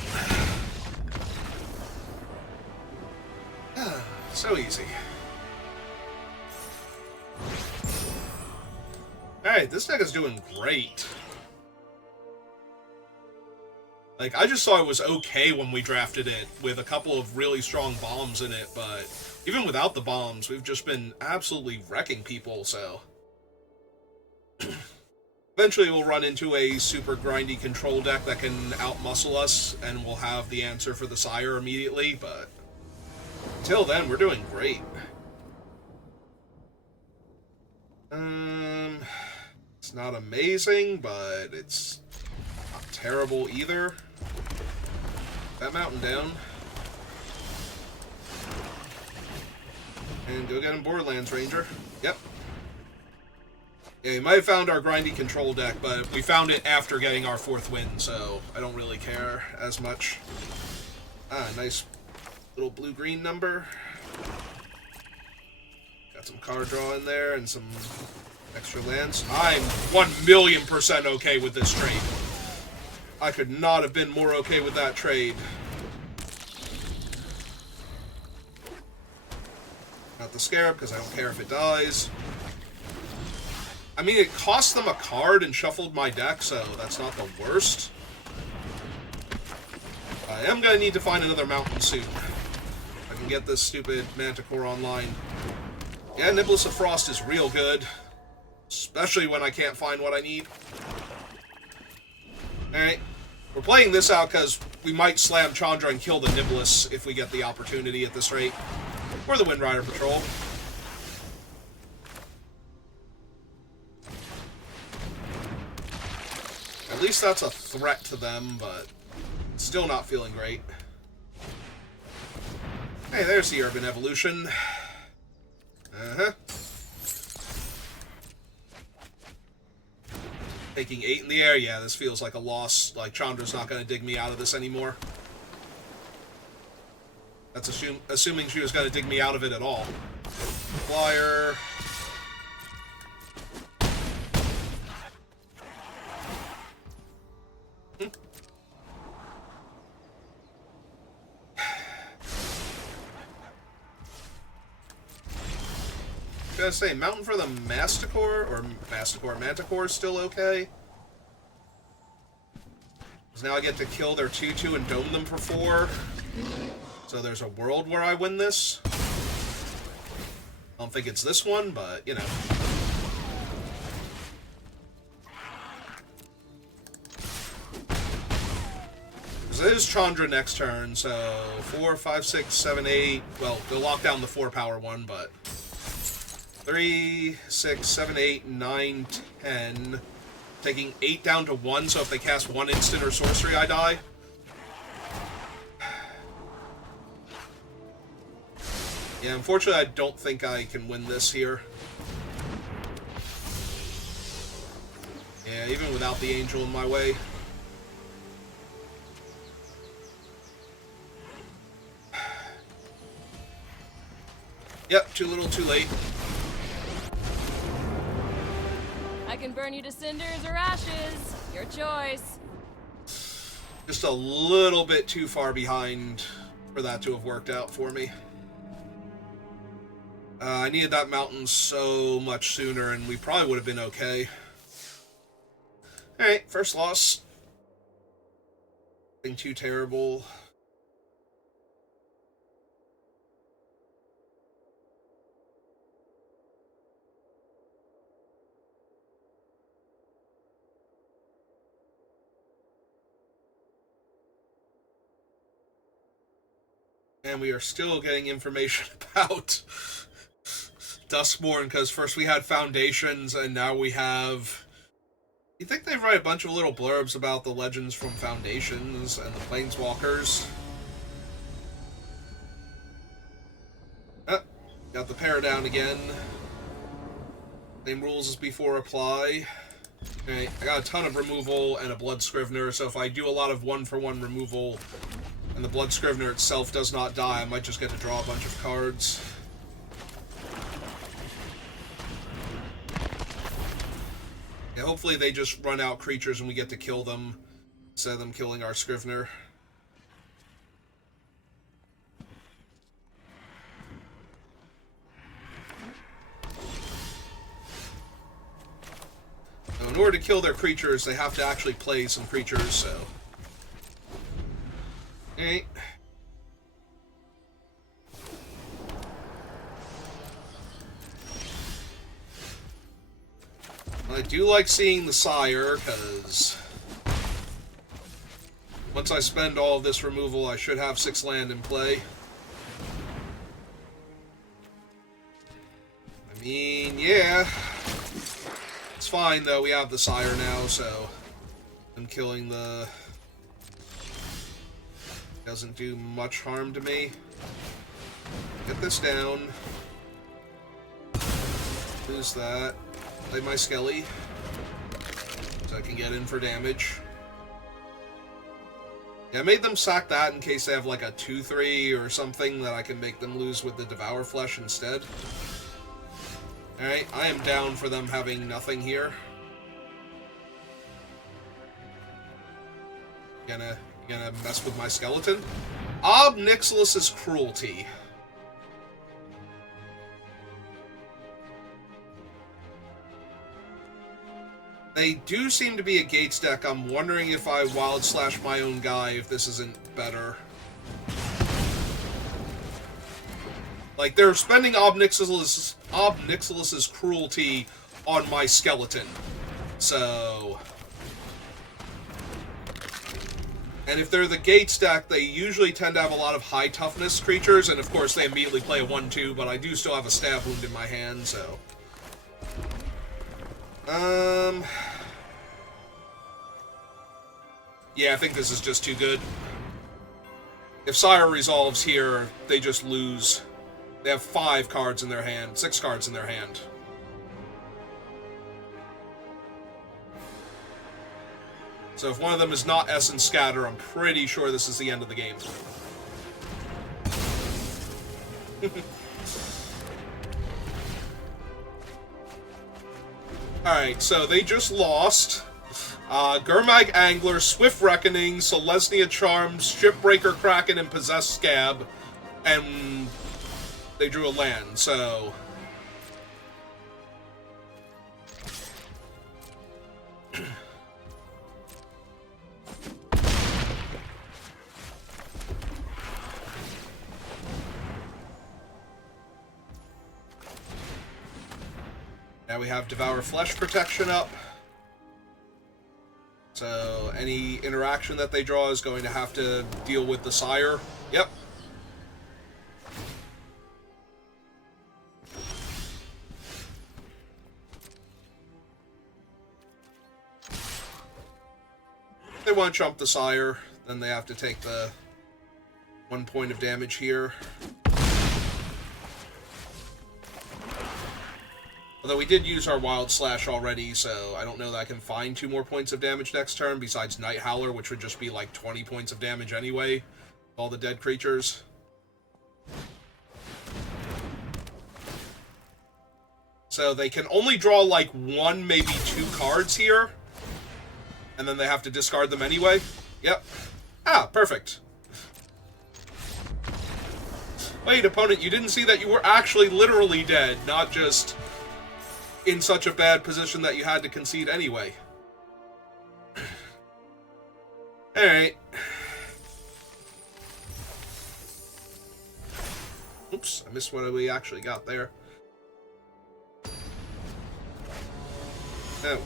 So easy. Alright, this deck is doing great. Like, I just saw it was okay when we drafted it, with a couple of really strong bombs in it, but even without the bombs, we've just been absolutely wrecking people, so... eventually we'll run into a super grindy control deck that can outmuscle us, and we'll have the answer for the Sire immediately, but... until then, we're doing great. It's not amazing, but it's not terrible either. That mountain down. And go get him Borderlands Ranger. Yep. Yeah, you might have found our grindy control deck, but we found it after getting our 4th win, so I don't really care as much. Ah, nice little blue-green number. Got some card draw in there and some extra lands. I'm 1,000,000% okay with this trade. I could not have been more okay with that trade. Not the Scarab, because I don't care if it dies. I mean, it cost them a card and shuffled my deck, so that's not the worst. I am going to need to find another mountain soon. I can get this stupid Manticore online. Yeah, Niblis of Frost is real good. Especially when I can't find what I need. Alright. We're playing this out because we might slam Chandra and kill the Niblis if we get the opportunity at this rate. Or the Wind Rider Patrol. At least that's a threat to them, but still not feeling great. Hey, there's the Urban Evolution. Uh-huh. Taking 8 in the air, yeah, this feels like a loss. Like, Chandra's not going to dig me out of this anymore. That's assuming she was going to dig me out of it at all. Flyer. Gotta say, Mountain for the Manticore is still okay. Because now I get to kill their 2/2 and dome them for 4. So there's a world where I win this. I don't think it's this one, but, you know. Because it is Chandra next turn, so 4, 5, 6, 7, 8. Well, they'll lock down the 4-power one, but 3, 6, 7, 8, 9, 10. Taking 8 down to 1, so if they cast 1 instant or sorcery, I die. Yeah, unfortunately, I don't think I can win this here. Yeah, even without the angel in my way. Yep, too little, too late. I can burn you to cinders or ashes. Your choice. Just a little bit too far behind for that to have worked out for me. I needed that mountain so much sooner, and we probably would have been okay. Alright, first loss. Nothing too terrible. And we are still getting information about Duskmourn, because first we had Foundations, and now we have... You think they write a bunch of little blurbs about the legends from Foundations and the Planeswalkers? Got the pair down again. Same rules as before apply. Okay, I got a ton of removal and a Blood Scrivener, so if I do a lot of 1-for-1 removal and the Blood Scrivener itself does not die, I might just get to draw a bunch of cards. Yeah, hopefully they just run out creatures and we get to kill them instead of them killing our Scrivener. Now, in order to kill their creatures, they have to actually play some creatures, so... Alright. I do like seeing the Sire, because once I spend all of this removal, I should have 6 land in play. I mean, yeah. It's fine, though. We have the Sire now, so I'm killing the... Doesn't do much harm to me. Get this down. Lose that. Play my Skelly, so I can get in for damage. Yeah, I made them sack that in case they have like a 2/3 or something that I can make them lose with the Devour Flesh instead. Alright, I am down for them having nothing here. Gonna mess with my skeleton? Ob Nixilis' Cruelty. They do seem to be a Gates deck. I'm wondering if I Wild Slash my own guy, if this isn't better. Like, they're spending Ob Nixilis' Cruelty on my skeleton. So... And if they're the gate stack, they usually tend to have a lot of high toughness creatures, and of course they immediately play a 1-2, but I do still have a stab wound in my hand, so... Yeah, I think this is just too good. If Sire resolves here, they just lose. They have 5 cards in their hand, 6 cards in their hand. So if one of them is not Essence Scatter, I'm pretty sure this is the end of the game. Alright, so they just lost. Gurmag Angler, Swift Reckoning, Selesnya Charms, Shipbreaker Kraken, and Possessed Scab. And they drew a land, so... Now we have Devour Flesh protection up. So any interaction that they draw is going to have to deal with the Sire. Yep. If they want to jump the Sire, then they have to take the 1 point of damage here. Although we did use our Wild Slash already, so I don't know that I can find 2 more points of damage next turn, besides Night Howler, which would just be like 20 points of damage anyway. All the dead creatures. So they can only draw like 1, maybe 2 cards here. And then they have to discard them anyway. Yep. Ah, perfect. Wait, opponent, you didn't see that you were actually literally dead, not just... in such a bad position that you had to concede anyway. Alright. Oops, I missed what we actually got there. Oh well.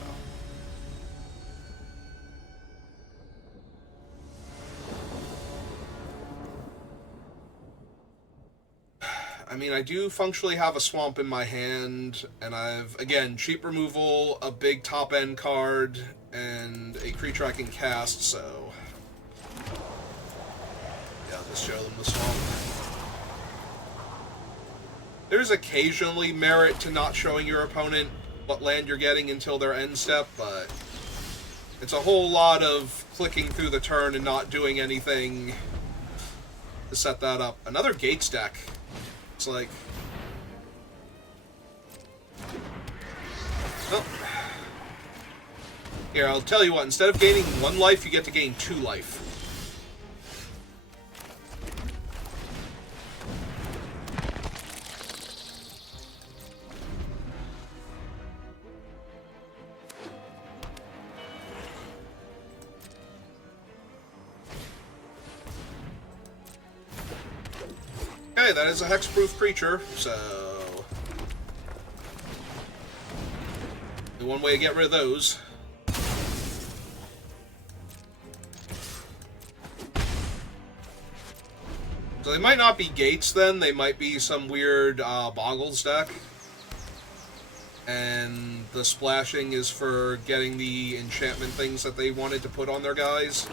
I mean, I do functionally have a Swamp in my hand, and I've, again, cheap removal, a big top-end card, and a creature I can cast, so... yeah, I'll just show them the Swamp. There's occasionally merit to not showing your opponent what land you're getting until their end step, but... it's a whole lot of clicking through the turn and not doing anything to set that up. Another Gate stack. It's like... oh. Here, I'll tell you what. Instead of gaining 1 life, you get to gain 2 life. Okay, that is a hexproof creature, so... the one way to get rid of those. So they might not be gates then, they might be some weird Boggles deck. And the splashing is for getting the enchantment things that they wanted to put on their guys.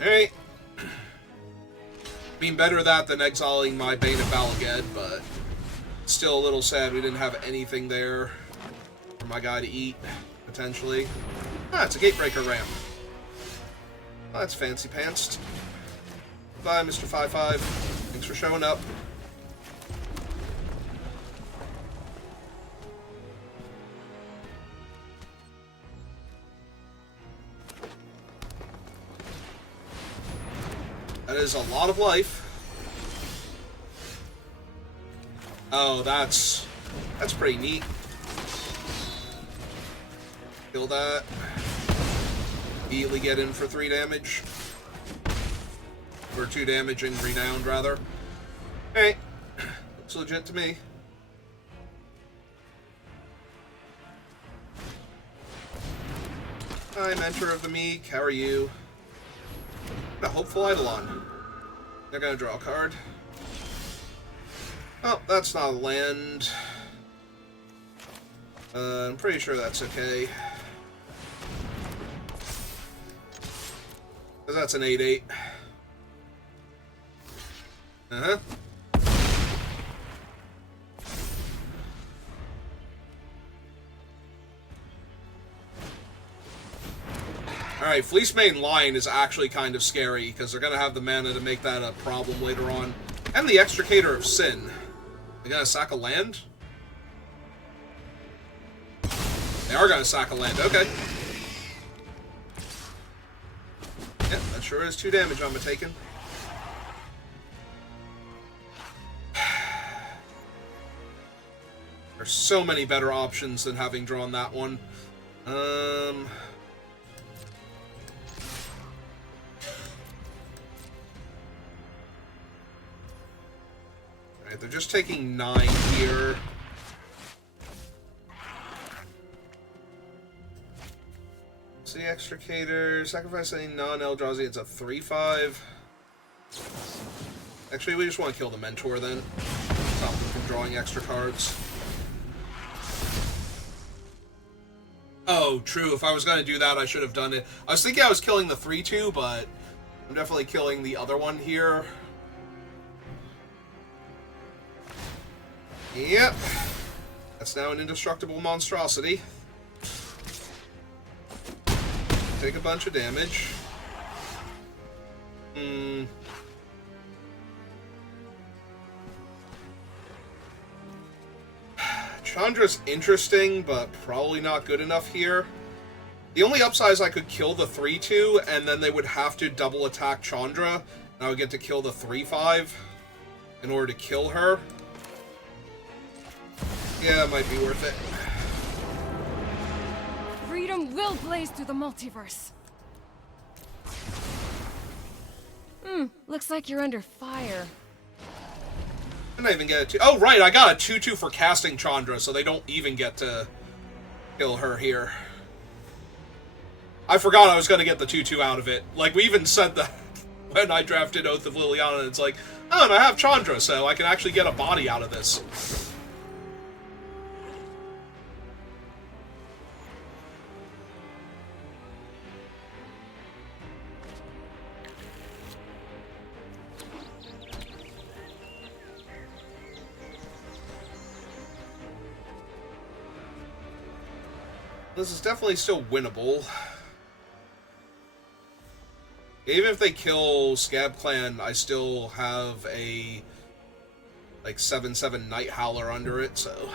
Alright. I mean, better that than exiling my Bane of Balaged, but still a little sad we didn't have anything there for my guy to eat, potentially. Ah, it's a Gatebreaker Ram. Oh, that's fancy pantsed. Bye, Mr. 5-5. Thanks for showing up. That is a lot of life. Oh, that's pretty neat. Kill that. Immediately get in for 3 damage. Or 2 damage and renowned, rather. Alright. Looks legit to me. I'm Mentor of the Meek. How are you? A hopeful Eidolon. They're gonna draw a card. Oh, that's not a land. I'm pretty sure that's okay. Because that's an 8/8. Uh-huh. Alright, Fleecemane Lion is actually kind of scary, because they're going to have the mana to make that a problem later on. And the Extricator of Sin. They gonna sack a land? They are gonna sack a land, okay. Yeah, that sure is 2 damage I'm taking. There's so many better options than having drawn that one. Alright, they're just taking 9 here. See, Extricator, sacrificing non-Eldrazi, it's a 3/5. Actually, we just want to kill the Mentor then. Stop them from drawing extra cards. Oh, true. If I was going to do that, I should have done it. I was thinking I was killing the 3/2, but I'm definitely killing the other one here. Yep. That's now an indestructible monstrosity. Take a bunch of damage. Chandra's interesting, but probably not good enough here. The only upside is I could kill the 3/2, and then they would have to double attack Chandra, and I would get to kill the 3/5 in order to kill her. Yeah, it might be worth it. Freedom will blaze through the multiverse. Looks like you're under fire. I didn't even get a 2. Oh, right, I got a 2/2 for casting Chandra, so they don't even get to kill her here. I forgot I was going to get the 2/2 out of it. Like, we even said that when I drafted Oath of Liliana, it's like, oh, and I have Chandra, so I can actually get a body out of this. This is definitely still winnable. Even if they kill Scab Clan, I still have a like 7/7 Night Howler under it, so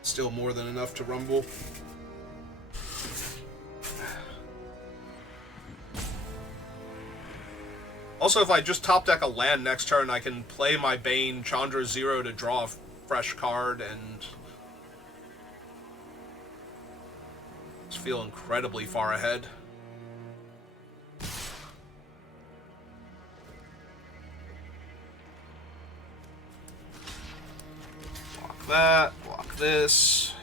still more than enough to rumble. Also, if I just top deck a land next turn, I can play my Bane Chandra 0 to draw a fresh card and feel incredibly far ahead. Block that, block this.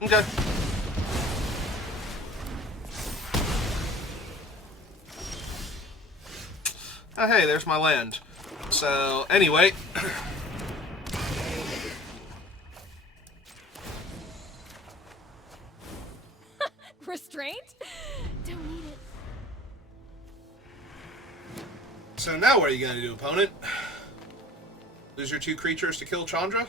Okay. Oh, hey, there's my land. So, anyway. Restraint? Don't need it. So now what are you going to do, opponent? Lose your 2 creatures to kill Chandra? I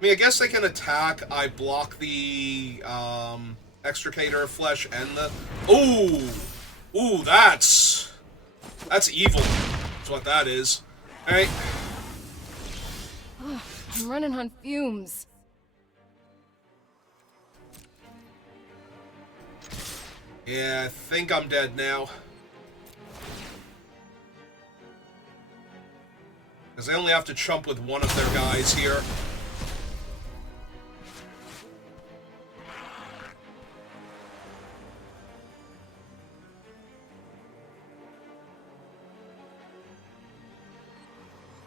mean, I guess they can attack. I block the Extricator of Flesh and the... Ooh! Ooh, that's evil. That's what that is. Alright. I'm running on fumes. Yeah, I think I'm dead now. Because they only have to chump with one of their guys here.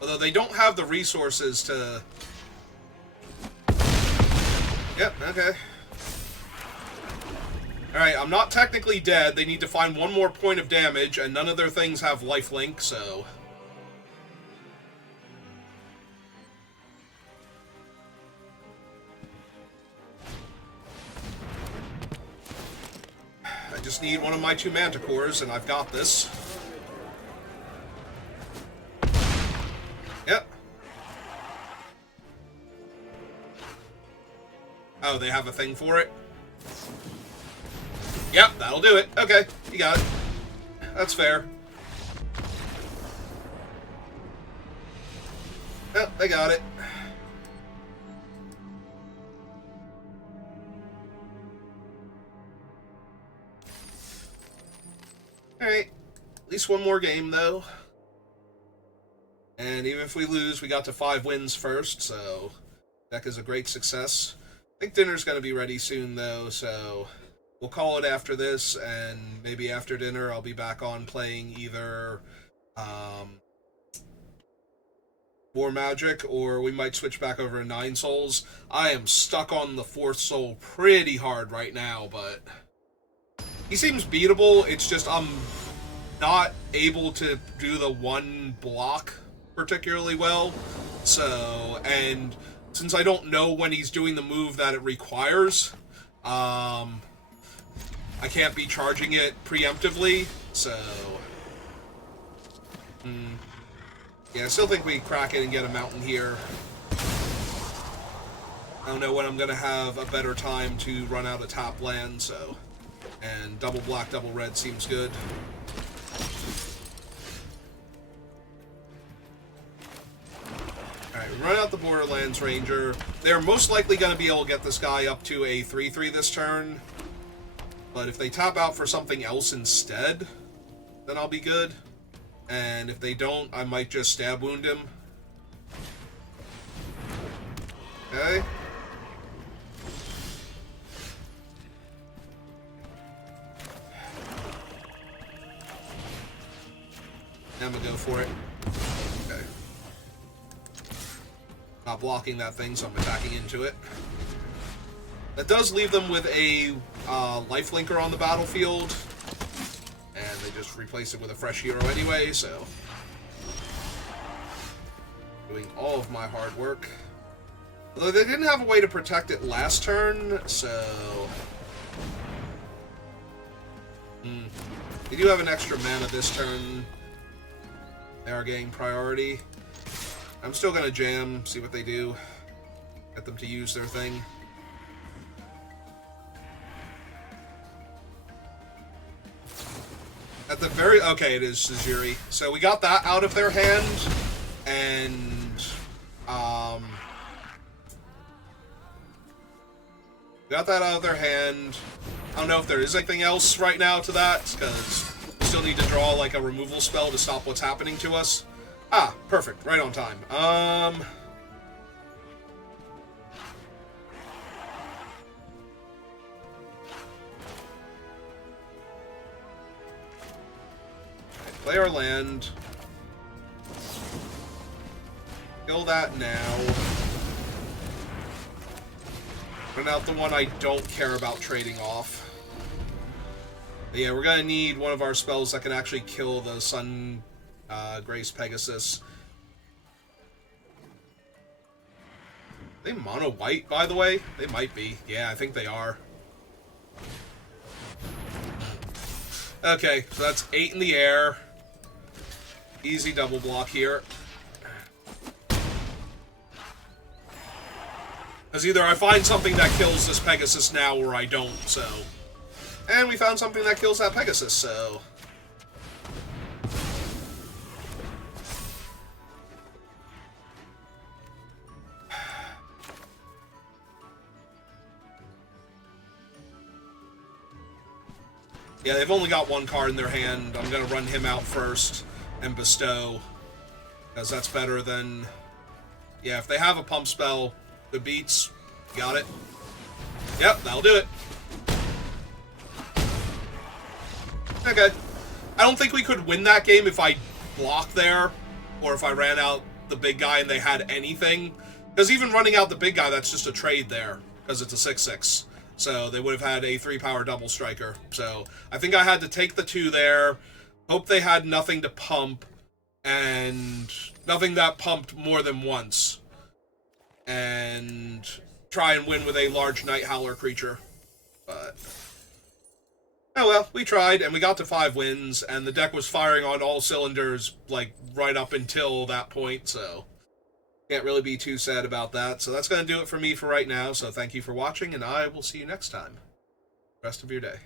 Although they don't have the resources to... Yep, okay. Alright, I'm not technically dead. They need to find one more point of damage, and none of their things have lifelink, so... I just need one of my 2 manticores, and I've got this. Yep. Oh, they have a thing for it? Yep, that'll do it. Okay, you got it. That's fair. Yep, they got it. Alright. At least one more game, though. And even if we lose, we got to 5 wins first, so... Deck is a great success. I think dinner's going to be ready soon, though, so... We'll call it after this, and maybe after dinner I'll be back on playing either... War Magic, or we might switch back over to 9 Souls. I am stuck on the 4th Soul pretty hard right now, but... He seems beatable, it's just I'm not able to do the one block particularly well. So, and since I don't know when he's doing the move that it requires, I can't be charging it preemptively, so... Yeah, I still think we crack it and get a mountain here. I don't know when I'm going to have a better time to run out of top land, so... And double black, double red seems good. Alright, we run out the Borderlands Ranger. They're most likely going to be able to get this guy up to a 3-3 this turn. But if they tap out for something else instead, then I'll be good. And if they don't, I might just stab wound him. Okay. I'm gonna go for it. Okay. Not blocking that thing, so I'm attacking into it. That does leave them with a lifelinker on the battlefield. And they just replace it with a fresh hero anyway, so... Doing all of my hard work. Although they didn't have a way to protect it last turn, so... They do have an extra mana this turn. They are getting priority. I'm still gonna jam, see what they do. Get them to use their thing. At the very... Okay, it is Suzuri. So we got that out of their hand, and... got that out of their hand. I don't know if there is anything else right now to that, because we still need to draw, like, a removal spell to stop what's happening to us. Ah, perfect. Right on time. Play our land. Kill that now. Run out the one I don't care about trading off. But yeah, we're gonna need one of our spells that can actually kill the Sun Grace Pegasus. Are they mono white, by the way? They might be. Yeah, I think they are. Okay, so that's 8 in the air. Easy double block here. Because either I find something that kills this Pegasus now, or I don't, so... And we found something that kills that Pegasus, so... Yeah, they've only got one card in their hand. I'm gonna run him out first and bestow, because that's better than... Yeah, if they have a pump spell, good beats. Got it. Yep, that'll do it. Okay. I don't think we could win that game if I blocked there, or if I ran out the big guy and they had anything. Because even running out the big guy, that's just a trade there, because it's a 6/6. So they would have had a 3-power double striker. So I think I had to take the 2 there, hope they had nothing to pump, and nothing that pumped more than once, and try and win with a large Night Howler creature. But oh well, we tried, and we got to 5 wins, and the deck was firing on all cylinders, like, right up until that point, so can't really be too sad about that. So that's going to do it for me for right now, so thank you for watching, and I will see you next time. Rest of your day.